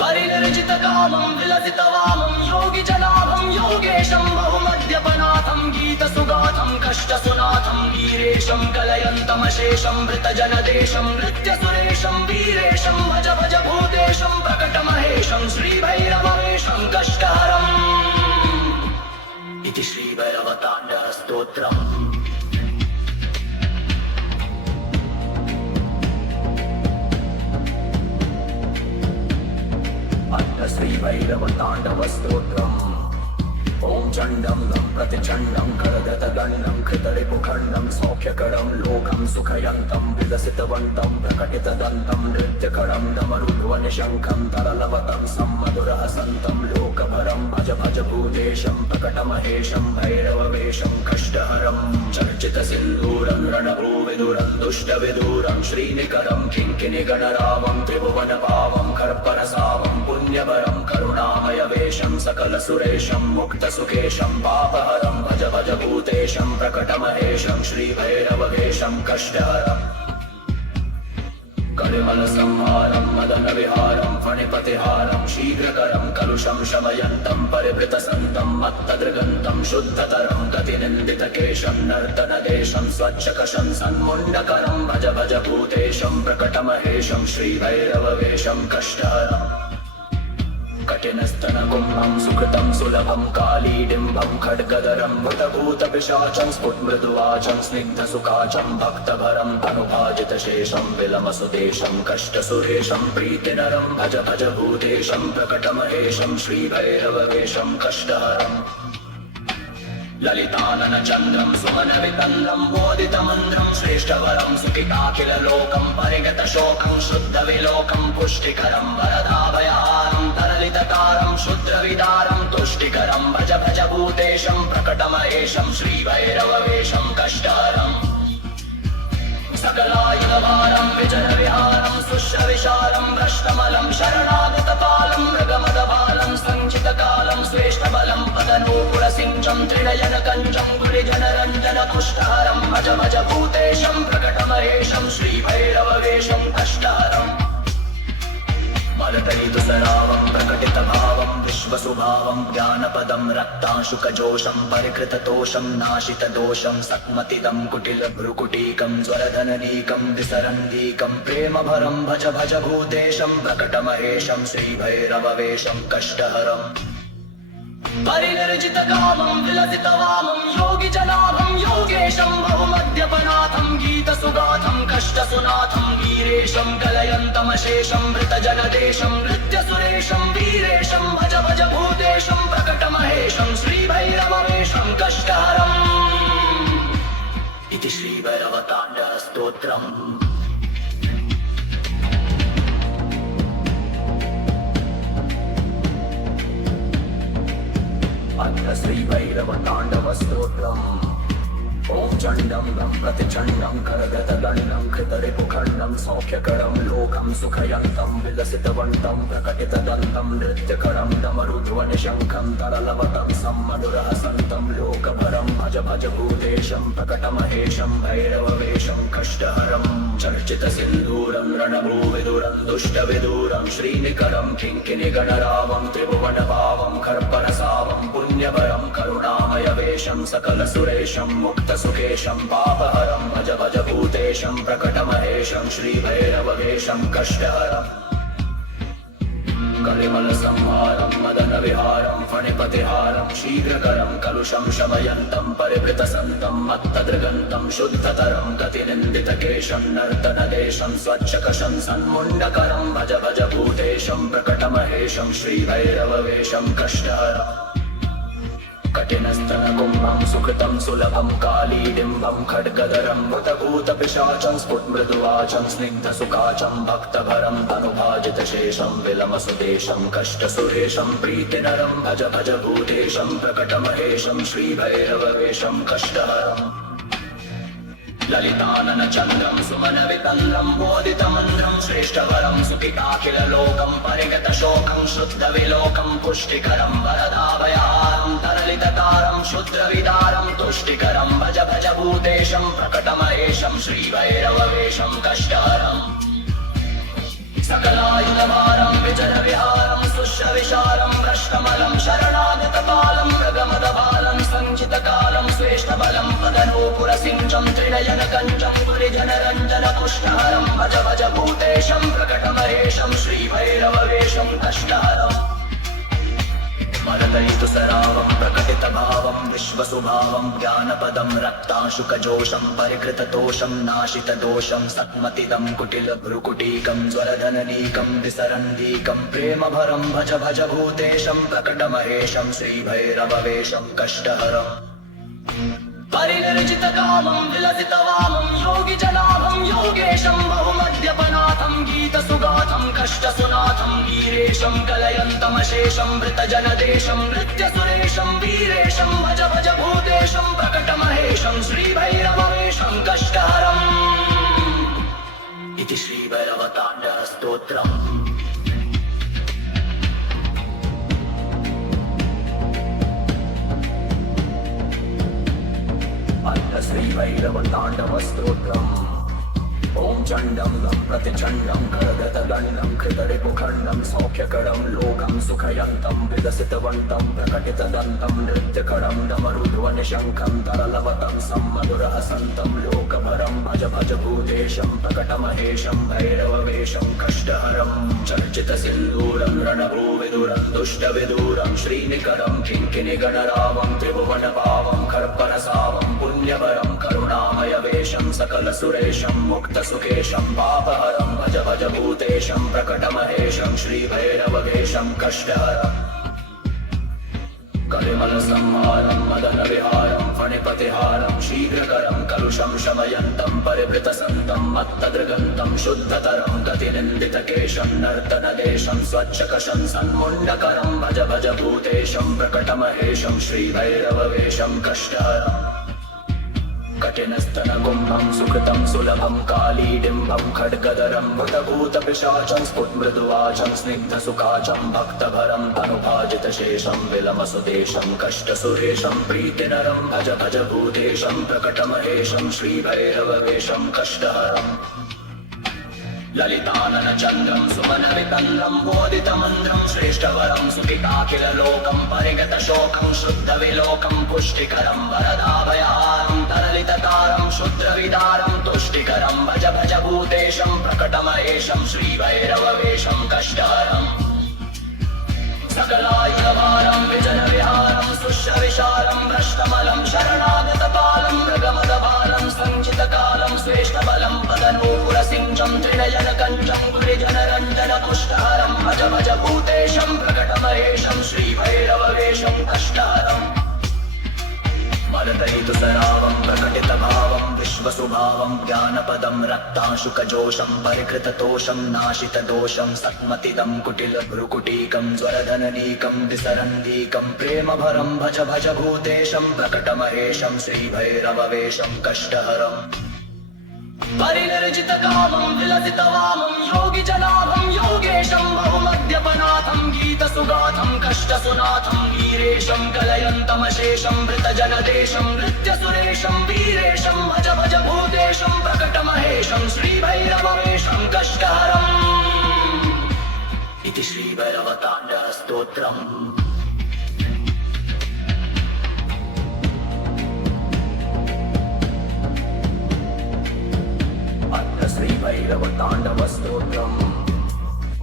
परिनिर्जितकामं विलसितवामं योगिजनाभं योगेशं बहुमद्यपनाथं गीतसुगाथं कष्टसुनाथं वीरेशं कलयन्तमशेषं वृतजनदेशं नृत्यसुरेशं वीरेशं भज भज भूतेशं प्रकटमहेशं श्रीभैरववेशं कष्टहरम् इति श्रीभैरवताण्डवस्तोत्रम् अत्र श्रीभैरवताण्डवस्तोत्रम् ॐ चण्डं लं प्रतिचण्डं करगतदण्डं कृतरिपुखण्डं सौख्यकरं लोकं सुखयन्तं विलसितवन्तं प्रकटितदन्तं नृत्यकरं डमरुध्वनिशङ्खं तरलवतं सम्मधुरहसन्तं लोकभरं भज भज भूतेशं प्रकटमहेशं भैरववेशं कष्टहरम् चर्चितसिन्धूरं रणभूविदुरं दुष्टविदूरं श्रीनिकरं किङ्किणिगणरावं त्रिभुवनभावं खर्परसावं पुण्यवरं करुणामयवेशं सकलसुरेशं मुक्तसुखेशं पापहरं भज भज भूतेशं प्रकटमहेशं श्रीभैरववेशं कष्टहरम् कलिमलसंहारं मदनविहारं फणिपतिहारं शीघ्रकरं कलुषं शमयन्तं परिवृतसन्तं मत्तदृगन्तं शुद्धतरं गतिनिन्दितकेशं नर्तनदेशं स्वच्छकशं सन्मुण्डकरं भज भज भूतेशं प्रकटमहेशं श्रीभैरववेशं कष्टहरम् कठिनस्तनकुम्भं सुकृतं सुलभं कालीडिम्बं खड्गधरं भूतभूतपिशाचं स्फुटमृदुवाचं स्निग्धसुखाचं भक्तभरं तनुभाजितशेषं विलमसुदेशं कष्टसुरेशं प्रीतिनरं भज भज भूतेशं प्रकटमहेशं श्रीभैरववेशं कष्टहरम् ललिताननचन्द्रं सुमनवितन्द्रं बोधितमन्द्रं श्रेष्ठवरं सुखिताखिललोकं परिगतशोकं शुद्धविलोकं पुष्टिकरं वरदाभयहारं तरलितकारं शुद्रविदारं तुष्टिकरं भज भज भूतेशं प्रकटमहेशं श्रीभैरववेशं कष्टहरम् सकलायुधभारं विजनविहारं सुश्रविशारं भ्रष्टमलं शरणागतपालं मृगमदभालं सञ्चितकालं श्रेष्ठबलं पदनूपुरसिञ्चं त्रिनयनकञ्चं गुलिजनरञ्जनकुष्ठहरं भज भज भूतेशं प्रकटमहेशं श्रीभैरववेशं कष्टहरम् मलतरितुसरावं प्रकटितभावं विश्वसुभावं ज्ञानपदं रक्तांशुकजोषं परिकृततोषं नाशितदोषं सक्मतिदं कुटिलभ्रुकुटीकं ज्वरधननीकं विसरन्दीकं प्रेमभरं भज भज भूतेशं प्रकटमहेशं श्रीभैरववेशं कष्टहरम् परिनिर्जितकामं विलसितवामं योगिजनाभं योगेशं बहुमद्यपनाथं गीतसुगाथं कष्टसुनाथं वीरेशं कलयन्तमशेषं मृतजनदेशं नृत्यसुरेशं वीरेशं भज भज भूतेशं प्रकटमहेशं श्रीभैरववेशं कष्टहरम् इति श्रीभैरवताण्डवस्तोत्रम्। अत्र श्रीभैरवताण्डवस्तोत्रम्। ॐ चण्डं लं प्रतिचण्डं करगतदण्डं कृतरिपुखण्डं सौख्यकरं लोकं सुखयन्तं विलसितवन्तं प्रकटितदन्तं नृत्यकरं डमरुध्वनिशङ्खं तरलवतं सम्मधुरहसन्तं लोकभरं भज भज भूतेशं प्रकटमहेशं भैरववेशं कष्टहरम् चर्चितसिन्दूरं रणभूविदुरं दुष्टविदूरं श्रीनिकरं किङ्किणिगणरावं त्रिभुवनभावं खर्परसावं पुण्यवरं करुणामयवेशं सकलसुरेशं मुक्तसुखेशं पापहरं भज भज भूतेशं प्रकटमहेशं श्रीभैरववेशं कष्टहरम् कलिमलसंहारं मदनविहारं फणिपतिहारं शीघ्रकरं कलुषं शमयन्तं परिवृतसन्तं मत्तदृगन्तं शुद्धतरं गतिनिन्दितकेशं नर्तनदेशं स्वच्छकशं सन्मुण्डकरं भज भज भूतेशं प्रकटमहेशं श्रीभैरववेशं कष्टहरम् कठिनस्तनकुम्भं सुकृतं सुलभं कालीडिम्बं खड्गधरं भूतभूतपिशाचं स्फुटमृदुवाचं स्निग्धसुखाचं भक्तभरं तनुभाजितशेषं विलमसुदेशं कष्टसुरेशं प्रीतिनरं भज भज भूतेशं प्रकटमहेशं श्रीभैरववेशं कष्टहरम् ललिताननचन्द्रं सुमनवितन्द्रं बोधितमन्द्रं श्रेष्ठवरं सुखिताखिललोकं परिगतशोकं शुद्धविलोकं पुष्टिकरं वरदाभयहारं तरलितकारं शुद्रविदारं तुष्टिकरं भज भज भूतेशं प्रकटमहेशं श्रीभैरववेशं कष्टहरम् सकलायुधभारं विजनविहारं सुश्रविशारं भ्रष्टमलं शरणागतपालं मृगमदभालं सञ्चितकालं श्रेष्ठबलं पदनूपुरसिञ्चं त्रिनयनकञ्चं गुलिजनरञ्जनकुष्ठहरं भज भज भूतेशं प्रकटमहेशं श्रीभैरववेशं कष्टहरम् मलतरितुसरावं प्रकटितभावं विश्वसुभावं ज्ञानपदं रक्तांशुकजोषं परिकृततोषं नाशितदोषं सक्मतिदं कुटिलभ्रुकुटीकं ज्वरधननीकं विसरन्दीकं प्रेमभरं भज भज भूतेशं प्रकटमहेशं श्रीभैरववेशं कष्टहरम् परिनिर्जितकामं विलसितवामं योगिजनाभं योगेशं बहुमद्यपनाथं गीतसुगाथं कष्टसुनाथं वीरेशं कलयन्तमशेषं मृतजनदेशं नृत्यसुरेशं वीरेशं भज भज भूतेशं प्रकटमहेशं श्रीभैरववेशं कष्टहरम् इति श्रीभैरवताण्डवस्तोत्रम्। श्रीभैरवताण्डवस्तोत्रम्। ॐ चण्डं लं प्रतिचण्डं करगतदण्डं कृतरिपुखण्डं सौख्यकरं लोकं सुखयन्तं विलसितवन्तं प्रकटितदन्तं नृत्यकरं डमरुध्वनिशङ्खं तरलवतं सम्मधुरहसन्तं लोकभरं भज भज भूतेशं प्रकटमहेशं भैरववेशं कष्टहरं चर्चितसिन्दूरं रणभूविदुरं दुष्टविदूरं श्रीनिकरं किङ्किणिगणरावं त्रिभुवनपावं कर्परसावं पुण्यवरं करुणामयवेशं सकलसुरेशं मुक्तसुकेशं पापहरं भज भज भूतेशं प्रकटमहेशं श्रीभैरववेशं कष्टहरम् कलिमलसंहारं मदनविहारं फणिपतिहारं शीघ्रकरं कलुषं शमयन्तं परिवृतसन्तं मत्तदृगन्तं शुद्धतरं गतिनिन्दितकेशं नर्तनदेशं स्वच्छकशं सन्मुण्डकरं भज भज भूतेशं प्रकटमहेशं श्रीभैरववेशं कष्टहरम् कठिनस्तनकुम्भं सुकृतं सुलभं कालीडिम्बं खड्गदरं भूतभूतपिशाचं स्फुटमृदुवाचं स्निग्धसुखाचं भक्तभरं तनुभाजितशेषं विलमसुदेशं कष्टसुरेशं प्रीतिनरं भज भज भूतेशं प्रकटमहेशं श्रीभैरववेशं कष्टहरम् ललिताननचन्द्रं सुमनवितन्द्रं बोधितमन्द्रं श्रेष्ठवरं सुखिताखिललोकं परिगतशोकं शुद्धविलोकं पुष्टिकरं वरदाभयहारं तरलिततारं शुद्रविदारं तुष्टिकरं भज भज भूतेशं प्रकटमहेशं श्रीभैरववेशं कष्टहरम् सकलायुधभारं विजनविहारं सुष्यविशारं भ्रष्टमलं शरणागतपालं मृगमदभालं सञ्चितकालं श्रेष्ठबलं पदनूपुरसिञ्चं त्रिनयनकञ्चं गुरिजनरञ्जनपुष्टहरं भज भज भूतेशं प्रकटमहेशं श्रीभैरववेशं कष्टहरम् मरदयितुसरावं प्रकटितभावं विश्वसुभावं ज्ञानपदं रक्ताशुकजोषं परिकृततोषं नाशितदोषं सत्मतिदं कुटिलभ्रुकुटीकं ज्वरधननीकं विसरन्दीकं प्रेमभरं भज भज भूतेशं प्रकटमहेशं श्रीभैरववेशं कष्टहरम् परिनिर्जितकामं विलसितवामं योगिजनाभं योगेशं बहुमद्यपनाथं गीतसुगाथं कष्टसुनाथं वीरेशं कलयन्तमशेषं वृतजनदेशं नृत्यसुरेशं वीरेशं भज भज भूतेशं प्रकटमहेशं श्रीभैरववेशं कष्टहरम् इति श्रीभैरवताण्डवस्तोत्रम् श्रीभैरवताण्डवस्तोत्रम्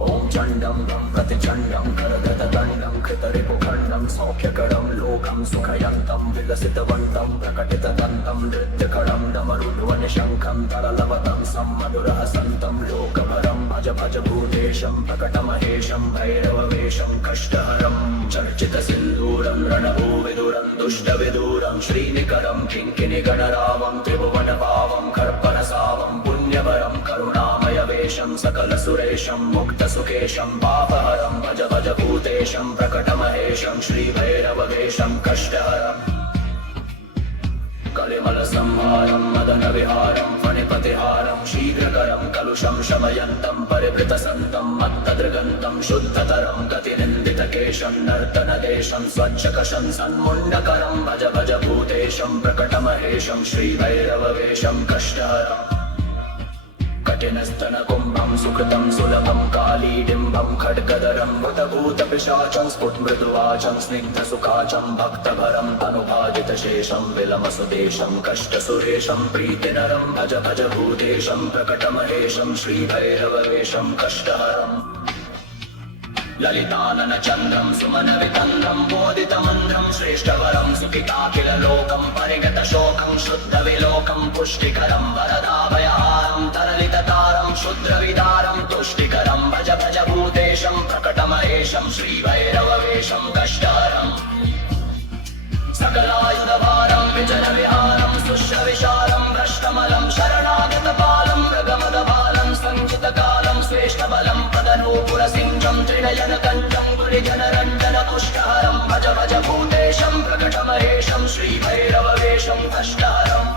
ॐ चण्डं लं प्रतिचण्डं करगतदण्डं कृतरिपुखण्डं सौख्यकरं लोकं सुखयन्तं विलसितवन्तं प्रकटितदन्तं नृत्यकरं डमरुध्वनिशङ्खं तरलवतं सम्मधुरहसन्तं लोकभरं भज भज भूतेशं प्रकटमहेशं भैरववेशं कष्टहरं चर्चितसिन्दूरं रणभूविदुरं दुष्टविदूरं श्रीनिकरं किङ्किणिगणरावं त्रिभुवनपावं कर्परसावं पुण्यवरं करुणामयवेशं सकलसुरेशं मुक्तसुकेशं पापहरं भज भज भूतेशं प्रकटमहेशं श्रीभैरववेशं कष्टहरम् कलिमलसंहारं मदनविहारं फणिपतिहारं शीघ्रकरं कलुषं शमयन्तं परिवृतसन्तं मत्तदृगन्तं शुद्धतरं गतिनिन्दितकेशं नर्तनदेशं स्वच्छकशं सन्मुण्डकरं भज भज भूतेशं प्रकटमहेशं श्रीभैरववेशं कष्टहरम् कठिनस्तनकुम्भं सुकृतं सुलभं कालीडिम्बं खड्गदरं भूतभूतपिशाचं स्फुटमृदुवाचं स्निग्धसुखाचं भक्तभरं तनुभाजितशेषं विलमसुदेशं कष्टसुरेशं प्रीतिनरं भज भज भूतेशं प्रकटमहेशं श्रीभैरववेशं कष्टहरम् ललिताननचन्द्रं सुमनवितन्द्रं बोधितमन्द्रं श्रेष्ठवरं सुखिताखिललोकं परिगतशोकं शुद्धविलोकं पुष्टिकरं वरदाभयहारं तरलिततारं शुद्रविदारं तुष्टिकरं भज भज भूतेशं प्रकटमहेशं श्रीभैरववेशं कष्टहरम् सकलायुधभारं विजनविहारं सुष्यविशारं भ्रष्टमलं शरणागतपालं मृगमदभालं सञ्चितकालं श्रेष्ठबलं पदनूपुरसिञ्चं त्रिनयनकञ्चं गुरिजनरञ्जनपुष्टहरं भज भज भूतेशं प्रकटमहेशं श्रीभैरववेशं कष्टहरम्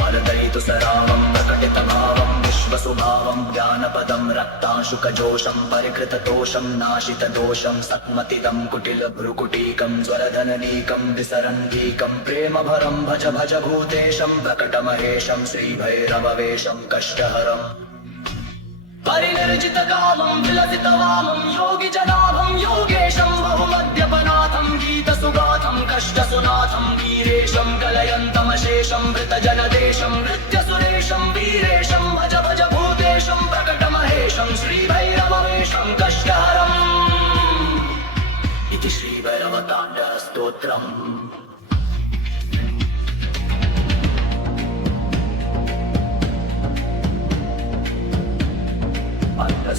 मरदयितुसरावं प्रकटितभावं विश्वसुभावं ज्ञान ज्ञानपदं रक्तांशुकजोषं परिकृततोषं नाशितदोषं सत्मतिदं कुटिलभ्रुकुटीकं ज्वरधननीकं विसरन्तीकं प्रेमभरं भज भज भूतेशं प्रकटमहेशं श्रीभैरववेशं कष्टहरम् परिनिर्जितकामं विलसितवामं योगिजनाभं योगेशं बहुमद्यपनाथं गीतसुगाथं कष्टसुनाथं वीरेशं कलयन्तमशेषं वृतजनदेशं नृत्यसुरेशं वीरेशं भज भज भूतेशं प्रकटमहेशं श्रीभैरववेशं कष्टहरम् इति श्रीभैरवताण्डवस्तोत्रम्।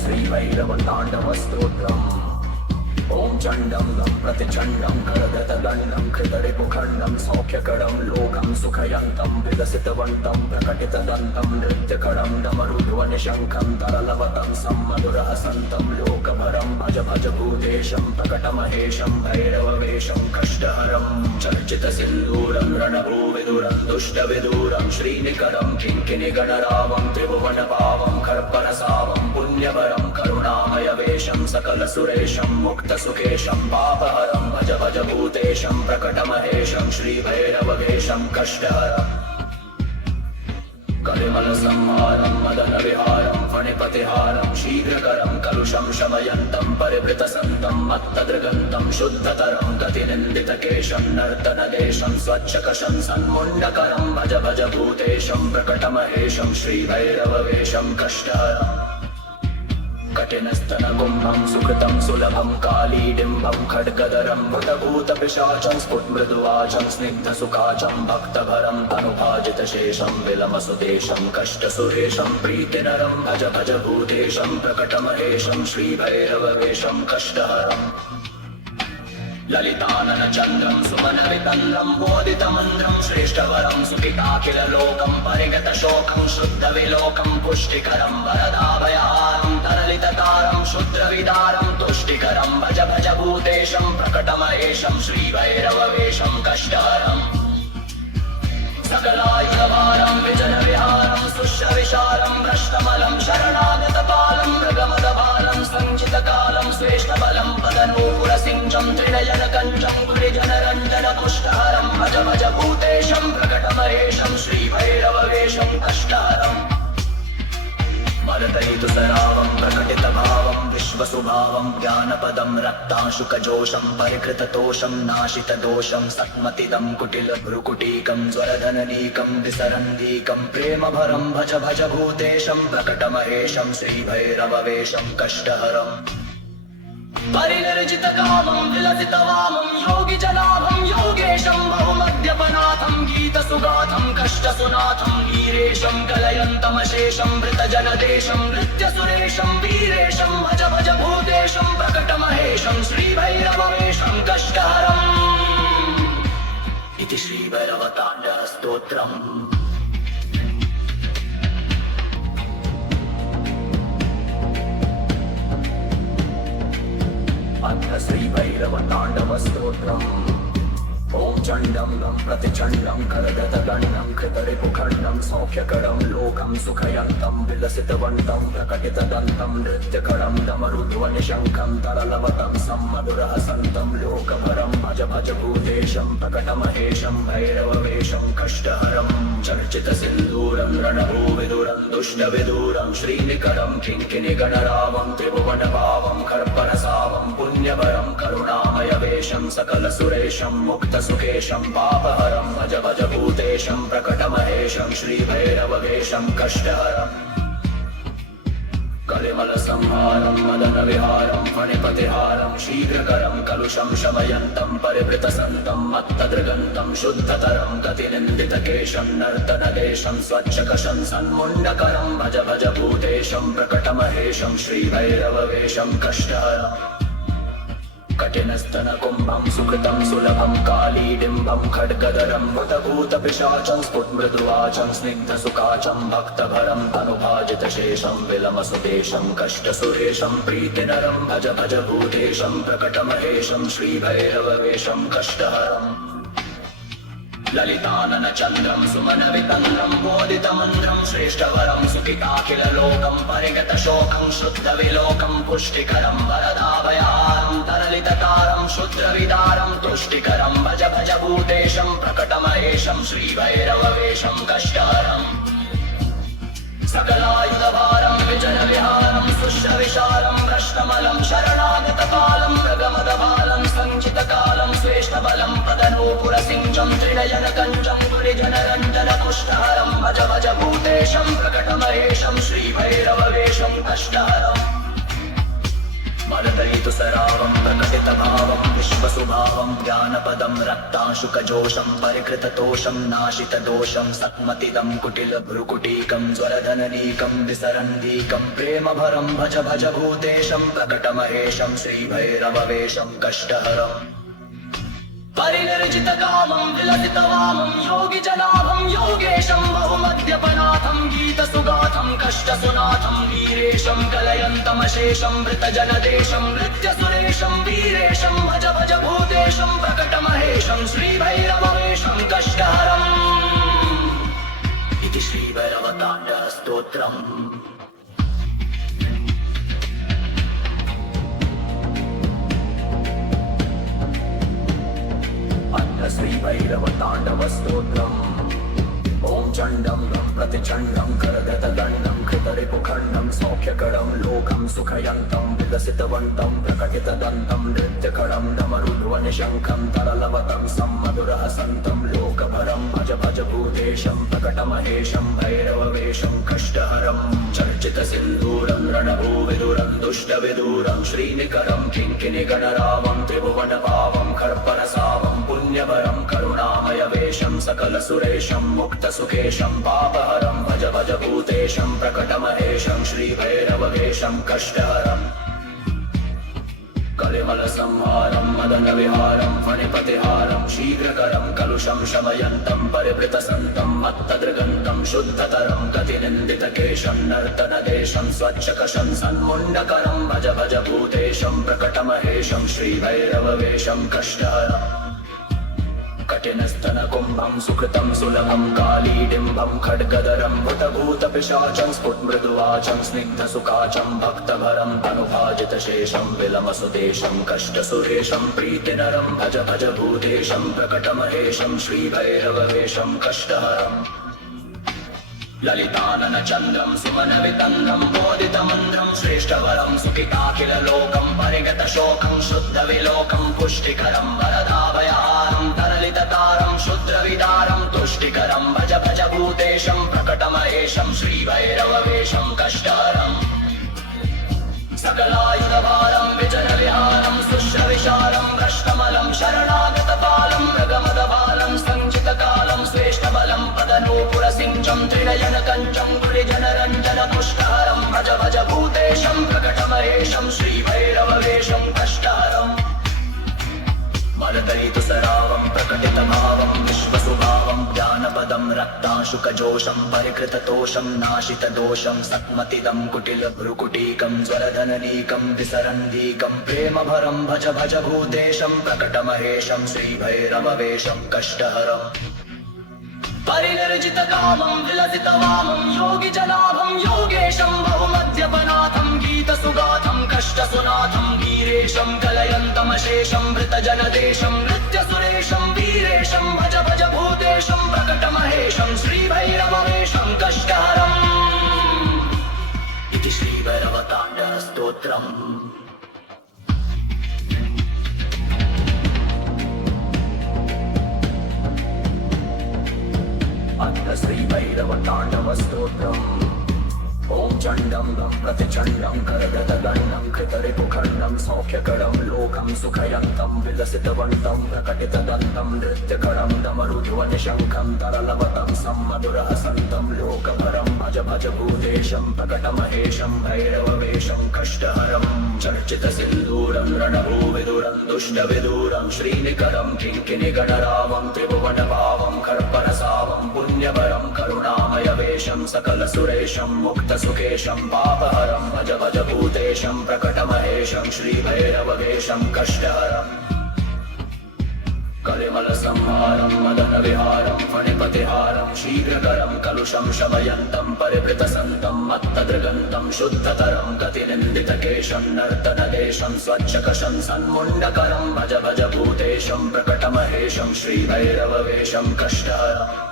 श्रीभैरवताण्डवस्तोत्रम्। ॐ चण्डं लं प्रतिचण्डं करदतदण्डं कृतरिपुखण्डं सौख्यकरं लोकं सुखयन्तं विलसितवन्तं प्रकटितदन्तं नृत्यकरं डमरुध्वनिशङ्खं तरलवतं सम्मधुरहसन्तं लोकभरं भज भज भूतेशं प्रकटमहेशं भैरववेशं कष्टहरं चर्चितसिन्दूरं रणभूविदुरं दुष्टविदूरं श्रीनिकरं किङ्किणिगणरावं त्रिभुवनपावं खर्परसावं पुण्यवरं करुणामयवेशं सकलसुरेशं मुक्तसुखेशं पापहरं भज भज भूतेशं प्रकटमहेशं श्रीभैरववेशं कष्टहरम् कलिमलसंहारं मदनविहारं फणिपतिहारं शीघ्रकरं कलुषं शमयन्तं परिवृतसन्तं मत्तदृगन्तं शुद्धतरं गतिनिन्दितकेशं नर्तनदेशं स्वच्छकशं सन्मुण्डकरं भज भज भूतेशं प्रकटमहेशं श्रीभैरववेशं कष्टहरम् कठिनस्तनकुम्भं सुकृतं सुलभं कालीडिम्बं खड्गदरं भूतभूतपिशाचं स्फुटमृदुवाचं स्निग्धसुखाचं भक्तभरं तनुभाजितशेषं विलमसुदेशं कष्टसुरेशं प्रीतिनरं भज भज भूतेशं प्रकटमहेशं श्रीभैरववेशं कष्टहरम् ललिताननचन्द्रं सुमनवितन्द्रं बोधितमन्द्रं श्रेष्ठवरं सुखिताखिललोकं परिगतशोकं शुद्धविलोकं पुष्टिकरं वरदाभयहारं तरलिततारं शुद्रविदारं तुष्टिकरं भज भज भूतेशं प्रकटमहेशं श्रीभैरववेशं कष्टहरम् सकलायुधभारं विजनविहारं सुश्रविशारं भ्रष्टमलं शरणागतपालं मृगमदभालं सञ्चितकालं श्रेष्ठबलं पदनूपुरसिञ्चं त्रिनयनकञ्चं गुरिजनरञ्जनपुष्टहरं भज भज भूतेशं प्रकटमहेशं श्रीभैरववेशं कष्टहरम् मलदयितुसरावं प्रकटितभावं विश्वसुभावं ज्ञानपदं रक्तांशुकजोषं परिकृततोषं नाशितदोषं सत्मतिदं कुटिलभ्रुकुटीकं ज्वरधननीकं विसरन्तीकं प्रेमभरं भज भज भूतेशं प्रकटमहेशं श्रीभैरववेशं कष्टहरम् परिनिर्जितकामं विलसितवामं योगिजनाभं योगेशं बहुमद्यपनाथं गीतसुगाथं कष्टसुनाथं वीरेशं कलयन्तमशेषं वृतजनदेशं नृत्यसुरेशं वीरेशं भज भज भूतेशं प्रकटमहेशं श्रीभैरववेशं कष्टहरम् इति श्रीभैरवताण्डवस्तोत्रम्। श्रीभैरवताण्डवस्तोत्रम्। ॐ चण्डं लं प्रतिचण्डं करदतदण्डं कृतरिपुखण्डं सौख्यकरं लोकं सुखयन्तं विलसितवन्तं प्रकटितदन्तं नृत्यकरं डमरुध्वनिशङ्खं तरलवतं सम्मधुरहसन्तं लोकभरं भज भज भूतेशं प्रकटमहेशं भैरववेशं कष्टहरं चर्चितसिन्दूरं रणभूविदुरं दुष्टविदूरं श्रीनिकरं किङ्किणिगणरावं त्रिभुवनपावं खर्परसावं पुण्यवरं करुणामयवेशं सकलसुरेशं मुक्तसुखेशं पापहरं भज भज भूतेशं प्रकटमहेशं श्रीभैरववेशं कष्टहरम् कलिमलसंहारं मदनविहारं फणिपतिहारं शीघ्रकरं कलुषं शमयन्तं परिवृतसन्तं मत्तदृगन्तं शुद्धतरं गतिनिन्दितकेशं नर्तनदेशं स्वच्छकशं सन्मुण्डकरं भज भज भूतेशं प्रकटमहेशं श्रीभैरववेशं कष्टहरम् कठिनस्तनकुम्भं सुकृतं सुलभं कालीडिम्बं खड्गदरं भूतभूतपिशाचं स्फुटमृदुवाचं स्निग्धसुखाचं भक्तभरं तनुभाजितशेषं विलमसुदेशं कष्टसुरेशं प्रीतिनरं भज भज भूतेशं प्रकटमहेशं श्रीभैरववेशं कष्टहरम् ललिताननचन्द्रं सुमनवितन्द्रं बोधितमन्द्रं श्रेष्ठवरं सुखिताखिललोकं परिगतशोकं शुद्धविलोकं पुष्टिकरं वरदाभयारं तरलिततारं शुद्रविदारं तुष्टिकरं भज भज भूतेशं प्रकटमहेशं श्रीभैरववेशं कष्टहरम् सकलायुधभारं विजनविहारं सुश्रविशारं भ्रष्टमलं शरणागतकालं मृगमदबालं सञ्चितकालं श्रेष्ठबलं पदनूपुरसिञ्चं त्रिनयनकञ्चं गुलिजनरञ्जनकुष्ठहरं भज भज भूतेशं प्रकटमहेशं श्रीभैरववेशं कष्टहरम् मलदयितुसरावं प्रकटितभावं विश्वसुभावं ज्ञानपदं रक्तांशुकजोषं परिकृततोषं नाशितदोषं सक्मतिदं कुटिलभ्रुकुटीकं ज्वरधननीकं विसरन्दीकं प्रेमभरं भज भज भूतेशं प्रकटमहेशं श्रीभैरववेशं कष्टहरम् परिनिर्जितकामं विलसितवामं योगिजनाभं योगेशं बहुमद्यपनाथं गीतसुगाथं कष्टसुनाथं वीरेशं कलयन्तमशेषं मृतजनदेशं नृत्यसुरेशं वीरेशं भज भज भूतेशं प्रकटमहेशं श्रीभैरववेशं कष्टहरम् इति श्रीभैरवताण्डवस्तोत्रम्। श्रीभैरवताण्डवस्तोत्रम्। ॐ चण्डं प्रतिचण्डं करगतदण्डं कृतरिपुखण्डं सौख्यकरं लोकं सुखयन्तं विलसितवन्तं प्रकटितदन्तं नृत्यकरं डमरुध्वनिशङ्खं तरलवतं सम्मधुरहसन्तं लोकभरं भज भज भूतेशं प्रकटमहेशं भैरववेशं कष्टहरं चर्चितसिन्दूरं रणभूविदुरं दुष्टविदूरं श्रीनिकरं किङ्किणिगणरावं त्रिभुवनपावं खर्परसावं पुण्यवरं करुणामयवेशं सकलसुरेशं मुक्तसुखेशं पापहरं भज भज भूतेशं प्रकटमहेशं श्रीभैरववेशं कष्टहरम् कलिमलसंहारं मदनविहारं फणिपतिहारं शीघ्रकरं कलुषं शमयन्तं परिवृतसन्तं मत्तदृगन्तं शुद्धतरं गतिनिन्दितकेशं नर्तनदेशं स्वच्छकशं सन्मुण्डकरं भज भज भूतेशं प्रकटमहेशं श्रीभैरववेशं कष्टहरम् कठिनस्तनकुम्भं सुकृतं सुलभं कालीडिम्बं खड्गदरं भूतभूतपिशाचं स्फुटमृदुवाचं स्निग्धसुखाचं भक्तभरं तनुभाजितशेषं विलमसुदेशं कष्टसुरेशं प्रीतिनरं भज भज भूतेशं प्रकटमहेशं श्रीभैरववेशं कष्टहरम् ललिताननचन्द्रं सुमनवितन्द्रं बोधितमन्द्रं श्रेष्ठवरं सुखिताखिललोकं परिगतशोकं शुद्धविलोकं पुष्टिकरं वरदाभयारं तरलिततारं शुद्रविदारं तुष्टिकरं भज भज भूतेशं प्रकटमहेशं श्रीभैरववेशं कष्टहरम् सकलायुधभारं विजनविहारं सुश्रविशारं भ्रष्टमलं शरणागतकालं मृगमदबालं सञ्चितकालं श्रेष्ठबलं पदनूपुरसिञ्चं त्रिनयनकञ्चं गुलिजनरञ्जनकुष्ठहरं भज भज भूतेशं प्रकटमहेशं श्रीभैरववेशं कष्टहरम् मलदयितुसरावं प्रकटितभावं विश्वसुभावं ज्ञानपदं रक्तांशुकजोषं परिकृततोषं नाशितदोषं सक्मतिदं कुटिलभ्रुकुटीकं ज्वरधननीकं विसरन्दीकं प्रेमभरं भज भज भूतेशं प्रकटमहेशं श्रीभैरववेशं कष्टहरम् परिनिर्जितकामं विलसितवामं योगिजनाभं योगेशं बहुमद्यपनाथं गीतसुगाथं कष्टसुनाथं वीरेशं कलयन्तमशेषं मृतजनदेशं नृत्यसुरेशं वीरेशं भज भज भूतेशं प्रकटमहेशं श्रीभैरववेशं कष्टहरम् इति श्रीभैरवताण्डवस्तोत्रम्। श्रीभैरवताण्डवस्तोत्रम्। ॐ चण्डं प्रतिचण्डं करगतदण्डं कृतरिपुखण्डं सौख्यकरं लोकं सुखयन्तं विलसितवन्तं प्रकटितदन्तं नृत्यकरं डमरुध्वनिशङ्खं तरलवतं सम्मधुरहसन्तं लोकभरं भज भज भूतेशं प्रकटमहेशं भैरववेशं कष्टहरं चर्चितसिन्दूरं रणभूविदुरं दुष्टविदूरं श्रीनिकरं किङ्किणिगणरावं त्रिभुवनपावं खर्परसावं पुण्यवरं करुणामयवेशं सकलसुरेशं मुक्तसुखेशं पापहरं भज भज भूतेशं प्रकटमहेशं श्रीभैरववेशं कष्टहरम् कलिमलसंहारं मदनविहारं फणिपतिहारं शीघ्रकरं कलुषं शमयन्तं परिवृतसन्तं मत्तदृगन्तं शुद्धतरं गतिनिन्दितकेशं नर्तनदेशं स्वच्छकशं सन्मुण्डकरं भज भज भूतेशं प्रकटमहेशं श्रीभैरववेशं कष्टहरम्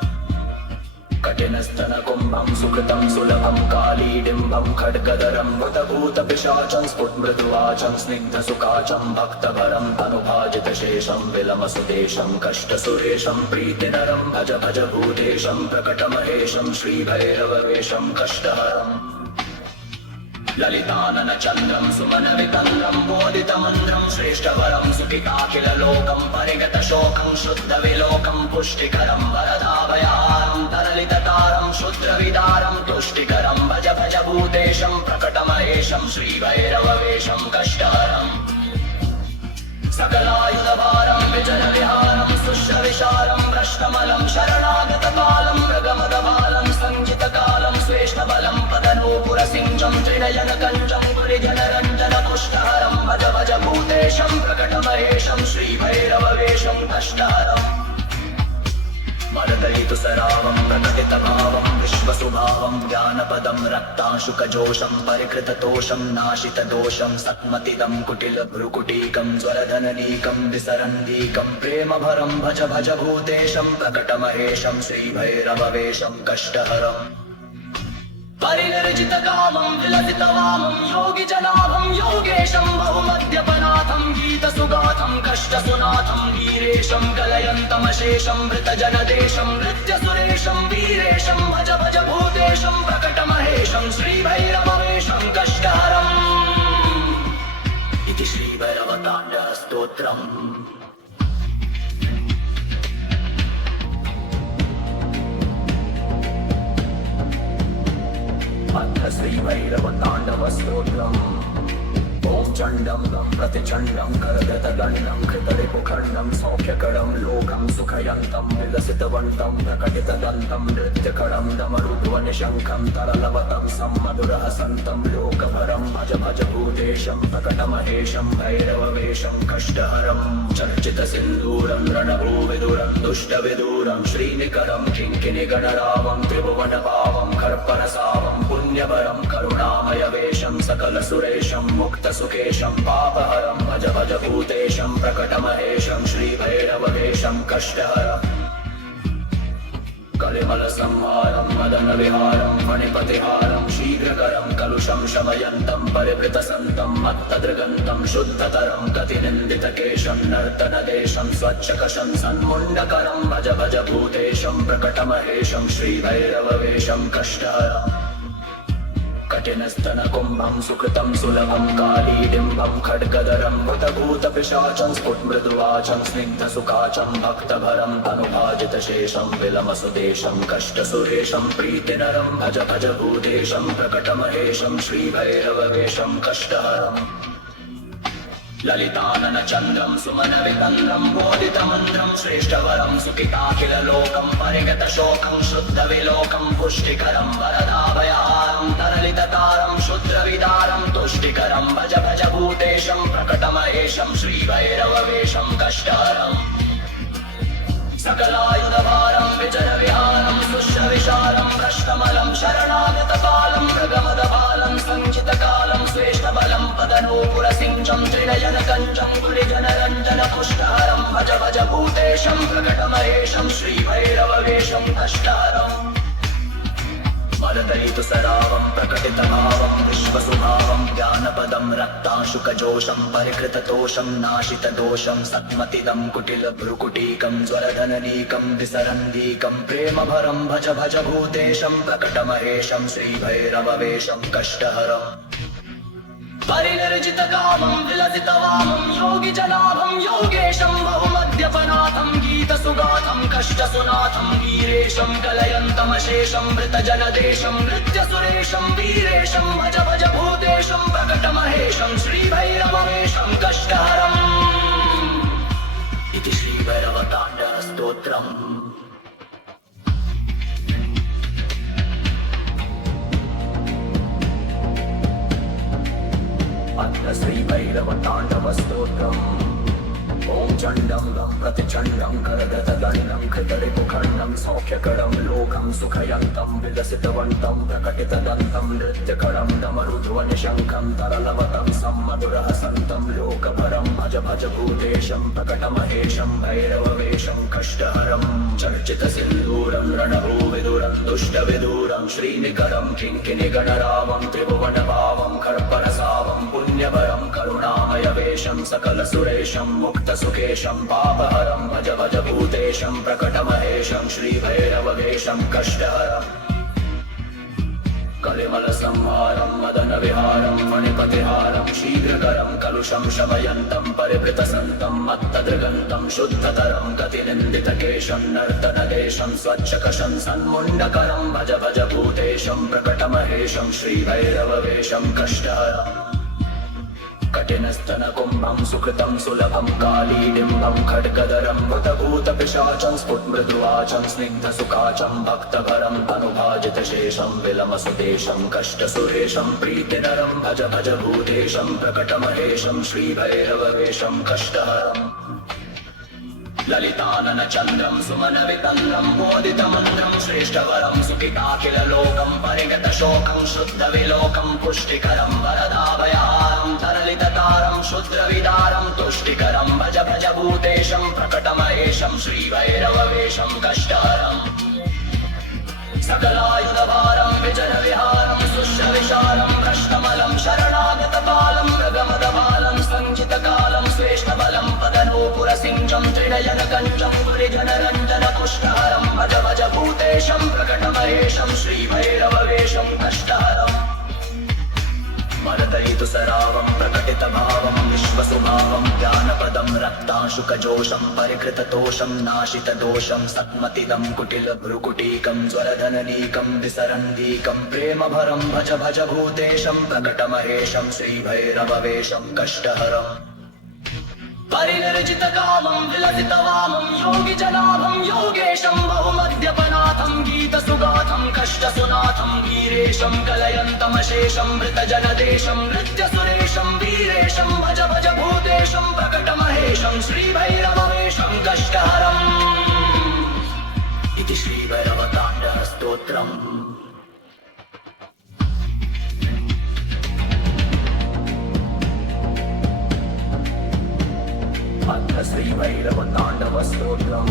कठिनस्तनकुम्भं सुकृतं सुलभं कालीडिम्बं खड्गधरं भूतभूतपिशाचं स्फुटमृदुवाचं स्निग्धसुकाचं भक्तभरं तनुभाजितशेषं विलमसुदेशं कष्टसुरेशं प्रीतिनरं भज भज भूतेशं प्रकटमहेशं श्रीभैरववेशं कष्टहरम् ललिताननचन्द्रं सुमनवितन्द्रं मोदितमन्द्रं श्रेष्ठवरं सुखिताखिललोकं परिगतशोकं शुद्धविलोकं पुष्टिकरं वरदाभयारं तरलिततारं शुद्रविदारं तुष्टिकरं भज भज भूतेशं प्रकटमहेशं श्रीभैरववेशं कष्टहरम् सकलायुधभारं विजयविहारं सुश्रविशारं भ्रष्टमलं शरणागतकालं मृगमदबालं सञ्जितकालं श्रेष्ठबलं पदनूपुरसिञ्चं त्रिनयनकञ्चं गुरिजनरञ्जनपुष्टहरं भज भज भूतेशं प्रकटमहेशं श्रीभैरववेशं कष्टहरम् मरदयितुसरावं प्रकटितभावं विश्वसुभावं ज्ञानपदं रक्ताशुकजोषं परिकृततोषं नाशितदोषं सत्मतिदं कुटिलभ्रुकुटीकं ज्वरधननीकं विसरन्दीकं प्रेमभरं भज भज भूतेशं प्रकटमहेशं श्रीभैरववेशं कष्टहरम् परिनिर्जितकामं विलसितवामं योगिजनाभं योगेशं बहुमद्यपनाथं गीतसुगाथं कष्टसुनाथं वीरेशं कलयन्तमशेषं वृतजनदेशं नृत्यसुरेशं वीरेशं भज भज भूतेशं प्रकटमहेशं श्रीभैरववेशं कष्टहरम् इति श्रीभैरवताण्डवस्तोत्रम्। अथ श्रीभैरवताण्डवस्तोत्रम्। ॐ चण्डं लं प्रतिचण्डं करगतदण्डं कृतरिपुखण्डं सौख्यकरं लोकं सुखयन्तं विलसितवन्तं प्रकटितदन्तं नृत्यकरं डमरुध्वनिशङ्खं तरलवतं सम्मधुरहसन्तं लोकभरं भज भज भूतेशं प्रकटमहेशं भैरववेशं कष्टहरं चर्चितसिन्दूरं रणभूविदुरं दुष्टविदूरं श्रीनिकरं किङ्किणिगणरावं त्रिभुवनभावं कर्पणसावं पुण्यवरं करुणामयवेशं सकलसुरेशं मुक्तसुकेशं पापहरं भज भज भूतेशं प्रकटमहेशं श्रीभैरववेशं कष्टहरम् कलिमलसंहारं मदनविहारं फणिपतिहारं शीघ्रकरं कलुषं शमयन्तं परिवृतसन्तं मत्तदृगन्तं शुद्धतरं गतिनिन्दितकेशं नर्तनदेशं स्वच्छकशं सन्मुण्डकरं भज भज भूतेशं प्रकटमहेशं श्रीभैरववेशं कष्टहरम् कठिनस्तनकुम्भं सुकृतं सुलभं कालीडिम्बं खड्गधरं भूतभूतपिशाचं स्फुटमृदुवाचं स्निग्धसुकाचं भक्तभरं तनुभाजितशेषं विलमसुदेशं कष्टसुरेशं प्रीतिनरं भज भज भूतेशं प्रकटमहेशं श्रीभैरववेशं कष्टहरम् ललिताननचन्द्रं सुमनवितन्द्रं मोदितमन्द्रं श्रेष्ठवरं सुखिताखिललोकं परिगतशोकं शुद्धविलोकं पुष्टिकरं वरदाभयारं तरलिततारं शुद्रविदारं तुष्टिकरं भज भज भूतेशं प्रकटमहेशं श्रीभैरववेशं कष्टहरम् सकलायुधभारं विजयविहारं सुश्रविशारं भ्रष्टमलं शरणागतकालं मृगमदबालं सञ्चितकालं श्रेष्ठबलं पदनूपुरसिञ्चं त्रिनयनकञ्चं गुरिजनरञ्जनपुष्टहरं भज भज भूतेशं प्रकटमहेशं श्रीभैरववेशं कष्टहरम् मरदयितुसरावं प्रकटितभावं विश्वसुभावं ज्ञानपदं रक्ताशुकजोषं परिकृततोषं नाशितदोषं सत्मतिदं कुटिलभ्रुकुटीकं ज्वरधननीकं विसरन्दीकं प्रेमभरं भज भज भूतेशं प्रकटमहेशं श्रीभैरववेशं कष्टहरम् परिनिर्जितकामं विलसितवामं योगिजनाभं योगेशं बहुमद्यपनाथं गीतसुगाथं कष्टसुनाथं वीरेशं कलयन्तमशेषं वृतजनदेशं नृत्यसुरेशं वीरेशं भज भज भूतेशं प्रकटमहेशं श्रीभैरववेशं कष्टहरम् इति श्रीभैरवताण्डवस्तोत्रम्। अथ श्रीभैरवताण्डवस्तोत्रम्। ॐ चण्डं गं प्रतिचण्डं करदतदण्डं कृतरिपुखण्डं सौख्यकरं लोकं सुखयन्तं विलसितवन्तं प्रकटितदन्तं नृत्यकरं डमरुध्वनिशङ्खं तरलवतं सम्मधुरहसन्तं लोकभरं भज भज भूतेशं प्रकटमहेशं भैरववेशं कष्टहरं चर्चितसिन्दूरं रणभूविदुरं दुष्टविदूरं श्रीनिकरं किङ्किणिगणरामं त्रिभुवनभावं कर्परसावं पुण्यवरं करुणामयवेशं सकलसुरेशं मुक्तसुखेशं पापहरं भज भज भूतेशं प्रकटमहेशं श्रीभैरववेशं कष्टहरम् कलिमलसंहारं मदनविहारं फणिपतिहारं शीघ्रकरं कलुषं शमयन्तं परिवृतसन्तं मत्तदृगन्तं शुद्धतरं गतिनिन्दितकेशं नर्तनदेशं स्वच्छकशं सन्मुण्डकरं भज भज भूतेशं प्रकटमहेशं श्रीभैरववेशं कष्टहरम् कठिनस्तनकुम्भं सुकृतं सुलभं कालीडिम्बं खड्गदरं भूतभूतपिशाचं स्फुटमृदुवाचं स्निग्धसुखाचं भक्तभरं तनुभाजितशेषं विलमसुदेशं कष्टसुरेशं प्रीतिनरं भज भज भूतेशं प्रकटमहेशं श्रीभैरववेशं कष्टहरम् ललिताननचन्द्रं सुमनवितन्द्रं मोदितमन्द्रं श्रेष्ठवरं सुखिताखिललोकं परिगतशोकं शुद्धविलोकं पुष्टिकरं वरदाभयहारं तरलिततारं शुद्रविदारं तुष्टिकरं भज भज भूतेशं प्रकटमहेशं श्रीभैरववेशं कष्टहरम् सकलायुधभारं विजयविहारं सुश्रविशारं भ्रष्टमलं शरणागतपालं मृगमदबालं सञ्चितकालं श्रेष्ठबलं पदनूपुरसिंहं त्रिनयनकञ्चं गुरिजनरञ्जनपुष्टहरं भज भज भूतेशं प्रकटमहेशं श्रीभैरववेशं कष्टहरम् मरदयितुसरावं प्रकटितभावं विश्वसुभावं ज्ञानपदं रक्ताशुकजोषं परिकृततोषं नाशितदोषं सत्मतिदं कुटिलभ्रुकुटीकं ज्वरधननीकं विसरन्दीकं प्रेमभरं भज भज भूतेशं प्रकटमहेशं श्रीभैरववेशं कष्टहरम् परिनिर्जितकामं विलसितवामं योगिजनाभं योगेशं बहुमद्यपनाथं गीतसुगाथं कष्टसुनाथं वीरेशं कलयन्तमशेषं मृतजनदेशं नृत्यसुरेशं वीरेशं भज भज भूतेशं प्रकटमहेशं श्रीभैरववेशं कष्टहरम् इति श्रीभैरवताण्डवस्तोत्रम् श्रीभैरवताण्डवस्तोत्रम्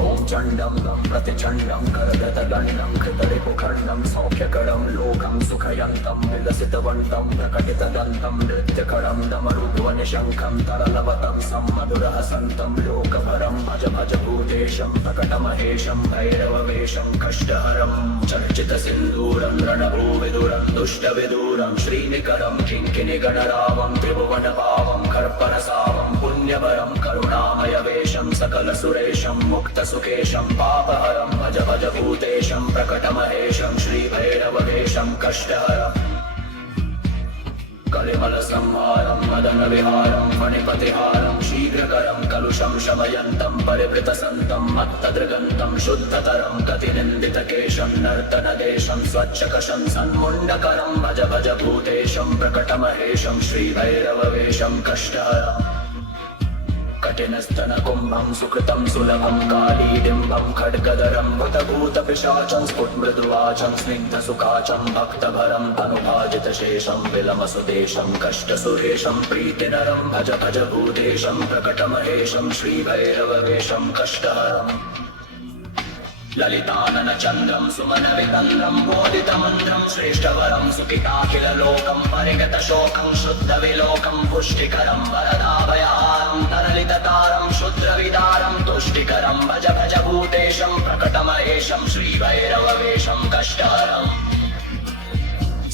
ॐ चण्डं गं प्रतिचण्डं करदतदण्डं कृतरिपुखण्डं सौख्यकरं लोकं सुखयन्तं विलसितवन्तं प्रकटितदन्तं नृत्यकरं डमरुध्वनिशङ्खं तरलवतं सम्मधुरहसन्तं लोकभरं भज भज भूतेशं प्रकटमहेशं भैरववेशं कष्टहरं चर्चितसिन्दूरं रणभूविदुरं दुष्टविदूरं श्रीनिकरं किङ्किणिगणरावं त्रिभुवनभावं कर्परसावं पुण्यवरं करुणामयवेशं सकलसुरेशं मुक्तसुखेशं पापहरं भज भज भूतेशं प्रकटमहेशं श्रीभैरववेशं कष्टहरम् कलिमलसंहारं मदनविहारं फणिपतिहारं शीघ्रकरं कलुषं शमयन्तं परिवृतसन्तं मत्तदृगन्तं शुद्धतरं गतिनिन्दितकेशं नर्तनदेशं स्वच्छकशं सन्मुण्डकरं भज भज भूतेशं प्रकटमहेशं श्रीभैरववेशं कष्टहरम् कठिनस्तनकुम्भं सुकृतं सुलभं कालीडिम्बं खड्गदरं भूतभूतपिशाचं स्फुटमृदुवाचं स्निग्धसुखाचं भक्तभरं तनुभाजितशेषं विलमसुदेशं कष्टसुरेशं प्रीतिनरं भज भज भूतेशं प्रकटमहेशं श्रीभैरववेशं कष्टहरम् ललिताननचन्द्रं सुमनवितन्द्रं मोदितमन्द्रं श्रेष्ठवरं सुखिताखिललोकं परिगतशोकं शुद्धविलोकं पुष्टिकरं वरदाभयहारं तरलिततारं शुद्रविदारं तुष्टिकरं भज भज भूतेशं प्रकटमहेशं श्रीभैरववेशं कष्टहरम्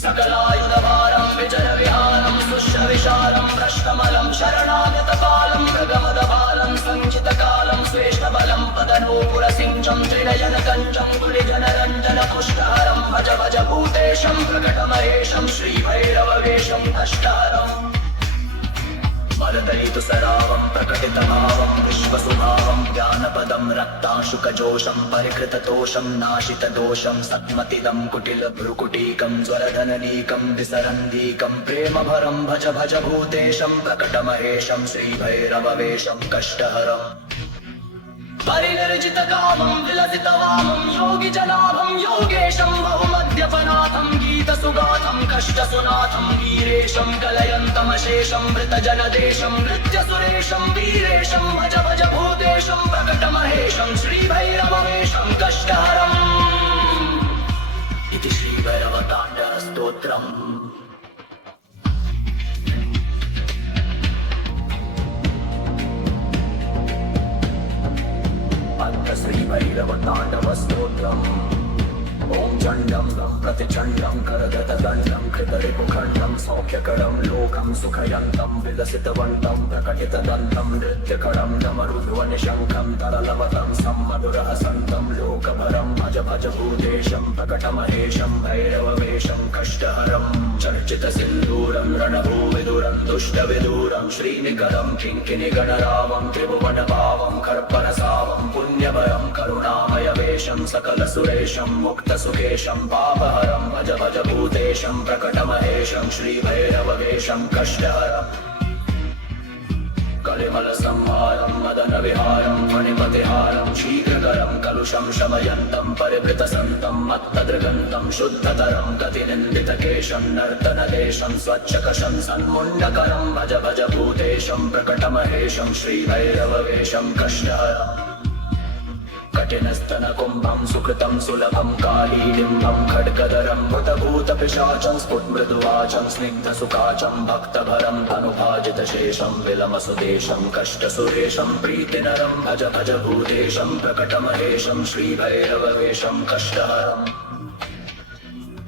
सकलायुधभारं विजयविहारं सुश्रविशारं भ्रष्टमलं शरणागतपालं मृगमदबालं सञ्चितकालं श्रेष्ठबलं पदनूपुरसिंहं त्रिनयनकञ्चं गुलिजनरञ्जनपुष्टहरं भज भज भूतेशं प्रकटमहेशं श्रीभैरववेशं कष्टहरम् मददयितु सरावं प्रकटितभावं विश्वसुभावं ज्ञानपदं रक्तांशुकजोषं परिकृततोषं नाशितदोषं सत्मतिदं कुटिलभ्रुकुटीकं ज्वरधननीकं विसरन्दीकं प्रेमभरं भज भज भूतेशं प्रकटमहेशं श्रीभैरववेशं कष्टहरम् परिनिर्जितकामं विलसितवामं योगिजनाभं योगेशं बहुमद्यपनाथं गीतसुगाथं कष्टसुनाथं वीरेशं कलयन्तमशेषं मृतजनदेशं नृत्यसुरेशं वीरेशं भज भज भूतेशं प्रकटमहेशं श्रीभैरववेशं कष्टहरम् इति श्रीभैरवताण्डवस्तोत्रम्। श्रीभैरवताण्डवस्तोत्रम्। ॐ चण्डं लं प्रतिचण्डं करगतदण्डं कृतरिपुखण्डं सौख्यकरं लोकं सुखयन्तं विलसितवन्तं प्रकटितदन्तं नृत्यकरं डमरुध्वनिशङ्खं तरलवतं सम्मधुरहसन्तं लोकभरं भज भज भूतेशं प्रकटमहेशं भैरववेशं कष्टहरं चर्चितसिन्दूरं रणभूविदुरं दुष्टविदूरं श्रीनिकरं किङ्किणिगणरावं त्रिभुवनभावं कर्पणसावं पुण्यभरं करुणामयवेशं सकलसुरेशं मुक्तसुखेशं पापहरं भज भज भूतेशं प्रकटमहेशं श्रीभैरववेशं कष्टहरम् कलिमलसंहारं मदनविहारं फणिपतिहारं शीघ्रकरं कलुषं शमयन्तं परिवृतसन्तं मत्तदृगन्तं शुद्धतरं गतिनिन्दितकेशं नर्तनदेशं स्वच्छकशं सन्मुण्डकरं भज भज भूतेशं प्रकटमहेशं श्रीभैरववेशं कष्टहरम् कठिनस्तनकुम्भं सुकृतं सुलभं कालीडिम्बं खड्गधरं भूतभूतपिशाचं स्फुटमृदुवाचं स्निग्धसुखाचं भक्तभरं तनुभाजितशेषं विलमसुदेशं कष्टसुरेशं प्रीतिनरं भज भज भूतेशं प्रकटमहेशं श्रीभैरववेशं कष्टहरम्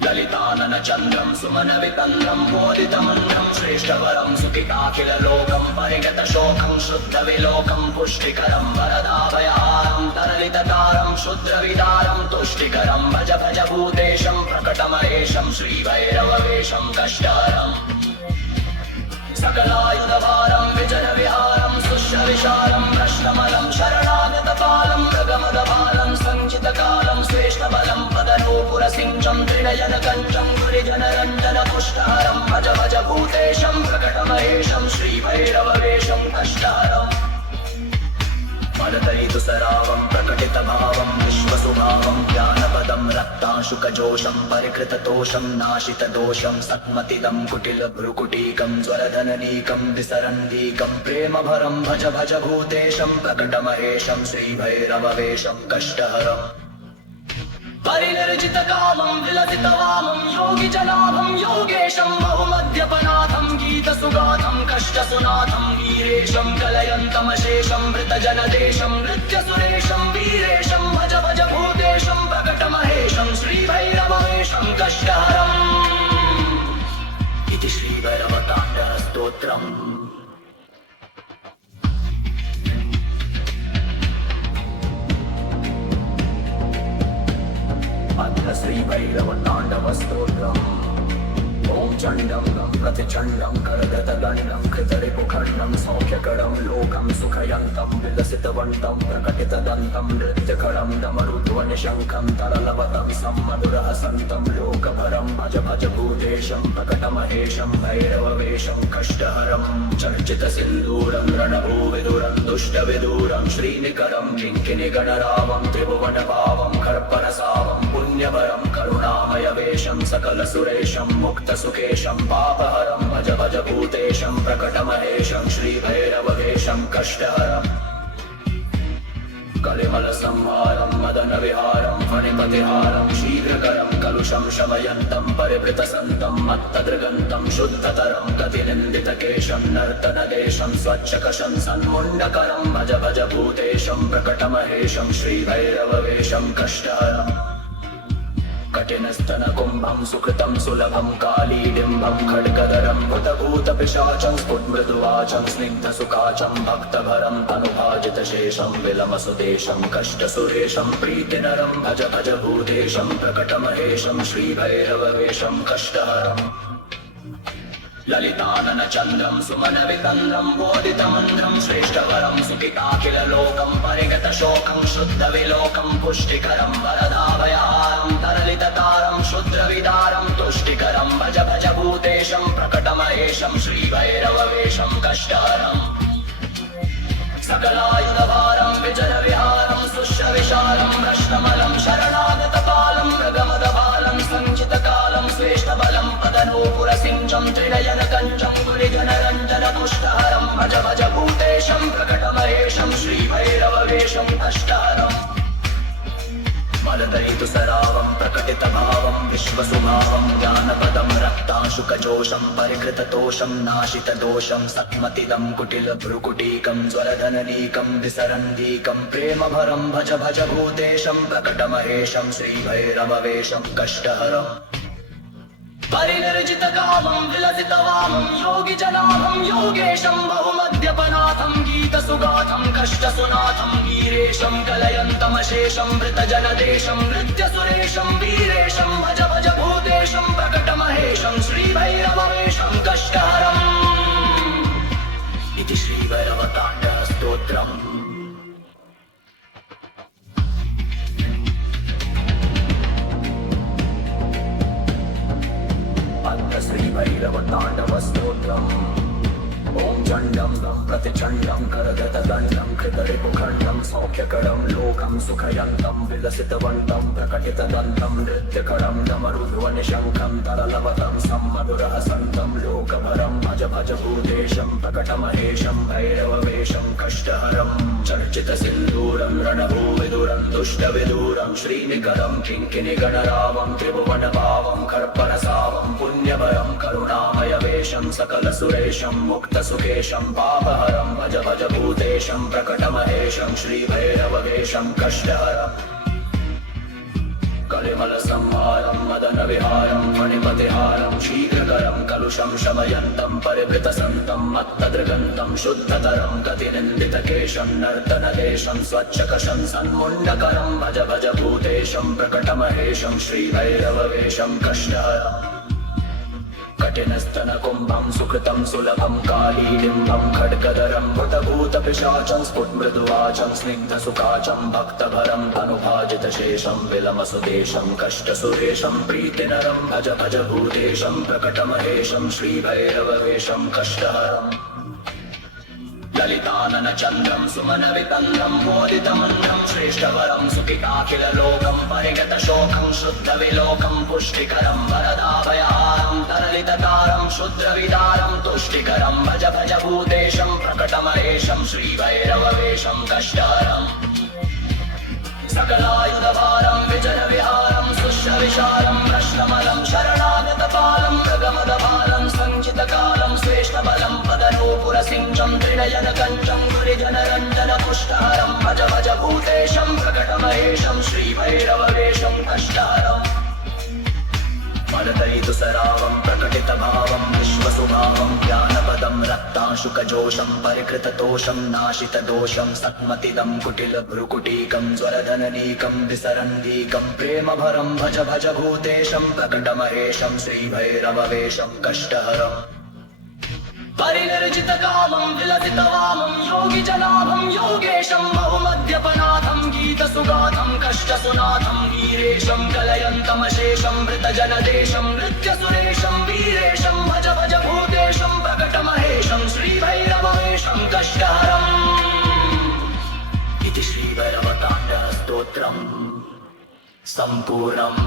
ललिताननचन्द्रं सुमनवितन्द्रं बोधितमन्त्रं श्रेष्ठवरं सुखिताखिललोकं परिगतशोकं शुद्धविलोकं पुष्टिकरं वरदाभयहारं तरलिततारं शुद्रविदारं तुष्टिकरं भज भज भूतेशं प्रकटमहेशं श्रीभैरववेशं कष्टहरम् सकलायुधभारं विजनविहारं सुश्रविशालं प्रश्नमलं शरणागतपालं मृगमदभालं सञ्चितकालं श्रेष्ठबलं पदनूपुरसिञ्चं त्रिनयनकञ्चं गुरिजनरञ्जनपुष्टहरं भज भज भूतेशं प्रकटमहेशं श्रीभैरववेशं कष्टहरम् मददयितु सरावं प्रकटितभावं विश्वसुभावं ज्ञानपदं रक्तांशुकजोषं परिकृततोषं नाशितदोषं सत्मतिदं कुटिलभ्रुकुटीकं ज्वरधननीकं विसरन्दीकं प्रेमभरं भज भज भूतेशं प्रकटमहेशं श्रीभैरववेशं कष्टहरम् परिनिर्जितकामं विलसितवामं योगिजनाभं योगेशं बहुमद्यपनाथं गीतसुगाथं कष्टसुनाथं वीरेशं कलयन्तमशेषं मृतजनदेशं नृत्यसुरेशं वीरेशं भज भज भूतेशं प्रकटमहेशं श्रीभैरववेशं कष्टहरम् इति श्रीभैरवताण्डवस्तोत्रम्। अत्र श्रीभैरवताण्डवस्तोत्रम्। ॐ चण्डं लं प्रतिचण्डं करगतदण्डं कृतरिपुखण्डं सौख्यकरं लोकं सुखयन्तं विलसितवन्तं प्रकटितदन्तं नृत्यकरं डमरुध्वनिशङ्खं तरलवतं सम्मधुरहसन्तं लोकभरं भज भज भूतेशं प्रकटमहेशं भैरववेशं कष्टहरं चर्चितसिन्दूरं रणभूविदुरं दुष्टविदूरं श्रीनिकरं किङ्किणिगणरावं त्रिभुवनभावं कर्पणसावं पुण्यभरं करुणामयवेशं सकलसुरेशं मुक्तसुखेशं पापहरं भज भज भूतेशं प्रकटमहेशं श्रीभैरववेशं कष्टहरम् कलिमलसंहारं मदनविहारं फणिपतिहारं शीघ्रकरं कलुषं शमयन्तं परिवृतसन्तं मत्तदृगन्तं शुद्धतरं गतिनिन्दितकेशं नर्तनदेशं स्वच्छकशं सन्मुण्डकरं भज भज भूतेशं प्रकटमहेशं श्रीभैरववेशं कष्टहरम् कठिनस्तनकुम्भं सुकृतं सुलभं कालीडिम्बं खड्गधरं भूतभूतपिशाचं स्फुटमृदुवाचं स्निग्धसुखाचं भक्तभरं तनुभाजितशेषं विलमसुदेशं कष्टसुरेशं प्रीतिनरं भज भज भूतेशं प्रकटमहेशं श्रीभैरववेशं कष्टहरम् ललिताननचन्द्रं सुमनवितन्द्रं बोधितमन्त्रं श्रेष्ठवरं सुखिताखिललोकं परिगतशोकं शुद्धविलोकं पुष्टिकरं वरदाभयहारं तरलिततारं शुद्रविदारं तुष्टिकरं भज भज भूतेशं प्रकटमहेशं श्रीभैरववेशं कष्टहरम् सकलायुधभारं विजयविहारं सुश्रविशालं भ्रष्टमलं शरणागतपालं मृगमदबालं सञ्चितकालं श्रेष्ठबलं पदनूपुरसिञ्चं त्रिनयनकञ्चं गुलिजनरञ्जनपुष्टहरं भज भज भूतेशं प्रकटमहेशं श्रीभैरववेशं कष्टहरम् मलदयितुसरावं प्रकटितभावं विश्वसुभावं ज्ञानपदं रक्ताशुकजोषं परिकृततोषं नाशितदोषं सत्मतिदं कुटिलभ्रुकुटीकं ज्वलधननीकं विसरन्दीकं प्रेमभरं भज भज भूतेशं प्रकटमहेशं श्रीभैरववेशं कष्टहरम् परिनिर्जितकामं विलसितवामं योगिजनाभं योगेशं बहुमद्यपनाथं गीतसुगाथं कष्टसुनाथं वीरेशं कलयन्तमशेषं मृतजनदेशं नृत्यसुरेशं वीरेशं भज भज भूतेशं प्रकटमहेशं श्रीभैरववेशं कष्टहरम् इति श्रीभैरवताण्डवस्तोत्रम्। श्रीभैरवताण्डवस्तोत्रम्। ॐ चण्डं लं प्रतिचण्डं करगतदण्डं कृतरिपुखण्डं सौख्यकरं लोकं सुखयन्तं विलसितवन्तं प्रकटितदन्तं नृत्यकरं डमरुध्वनिशङ्खं तरलवतं सम्मधुरहसन्तं लोकभरं भज भज भूतेशं प्रकटमहेशं भैरववेशं कष्टहरं चर्चितसिन्दूरं रणभूविदुरं दुष्टविदूरं श्रीनिकरं किङ्किणिगणरावं त्रिभुवनभावं कर्पणसावं पुण्यभरं करुणामयवेशं सकलसुरेशं मुक्तसुखेशं पापहरं भज भज भूतेशं प्रकटमहेशं श्रीभैरववेशं कष्टहरम् कलिमलसंहारं मदनविहारं फणिपतिहारं शीघ्रकरं कलुषं शमयन्तं परिवृतसन्तं मत्तदृगन्तं शुद्धतरं गतिनिन्दितकेशं नर्तनदेशं स्वच्छकशं सन्मुण्डकरं भज भज भूतेशं प्रकटमहेशं श्रीभैरववेशं कष्टहरम् कठिनस्तनकुम्भं सुकृतं सुलभं कालीडिम्बं खड्गधरं भूतभूतपिशाचं स्फुटमृदुवाचं स्निग्धसुखाचं भक्तभरं तनुभाजितशेषं विलमसुदेशं कष्टसुरेशं प्रीतिनरं भज भज भूतेशं प्रकटमहेशं श्रीभैरववेशं कष्टहरम् ललिताननचन्द्रं सुमनवितन्द्रं बोधितमन्त्रं श्रेष्ठवरं सुखिताखिललोकं परिगतशोकं शुद्धविलोकं पुष्टिकरं वरदाभयहारं तरलिततारं शुद्रविदारं तुष्टिकरं भज भज भूतेशं प्रकटमहेशं श्रीभैरववेशं कष्टहरम् सकलायुधभारं विजयविहारं सुश्रविशालं भ्रष्टमलं शरणागतपालं मृगमदबालं सञ्चितकालं श्रेष्ठबलं पदनूपुरसिञ्चं त्रिनयनकञ्चं गुलिजनरञ्जनपुष्टहरं भज भज भूतेशं प्रकटमहेशं श्रीभैरववेशं कष्टहरम् मलदयितुसरावं प्रकटितभावं विश्वसुभावं ज्ञानपदं रक्ताशुकजोषं परिकृततोषं नाशितदोषं सत्मतिदं कुटिलभ्रुकुटीकं ज्वलधननीकं विसरन्दीकं प्रेमभरं भज भज भूतेशं प्रकटमहेशं श्रीभैरववेशं कष्टहरम् परिनिर्जितकामं विलसितवामं योगिजनाभं योगेशं बहुमद्यपनाथं गीतसुगाथं कष्टसुनाथं वीरेशं कलयन्तमशेषं मृतजनदेशं नृत्यसुरेशं वीरेशं भज भज भूतेशं प्रकटमहेशं श्रीभैरववेशं कष्टहरम् इति श्रीभैरवताण्डवस्तोत्रम् सम्पूर्णम्।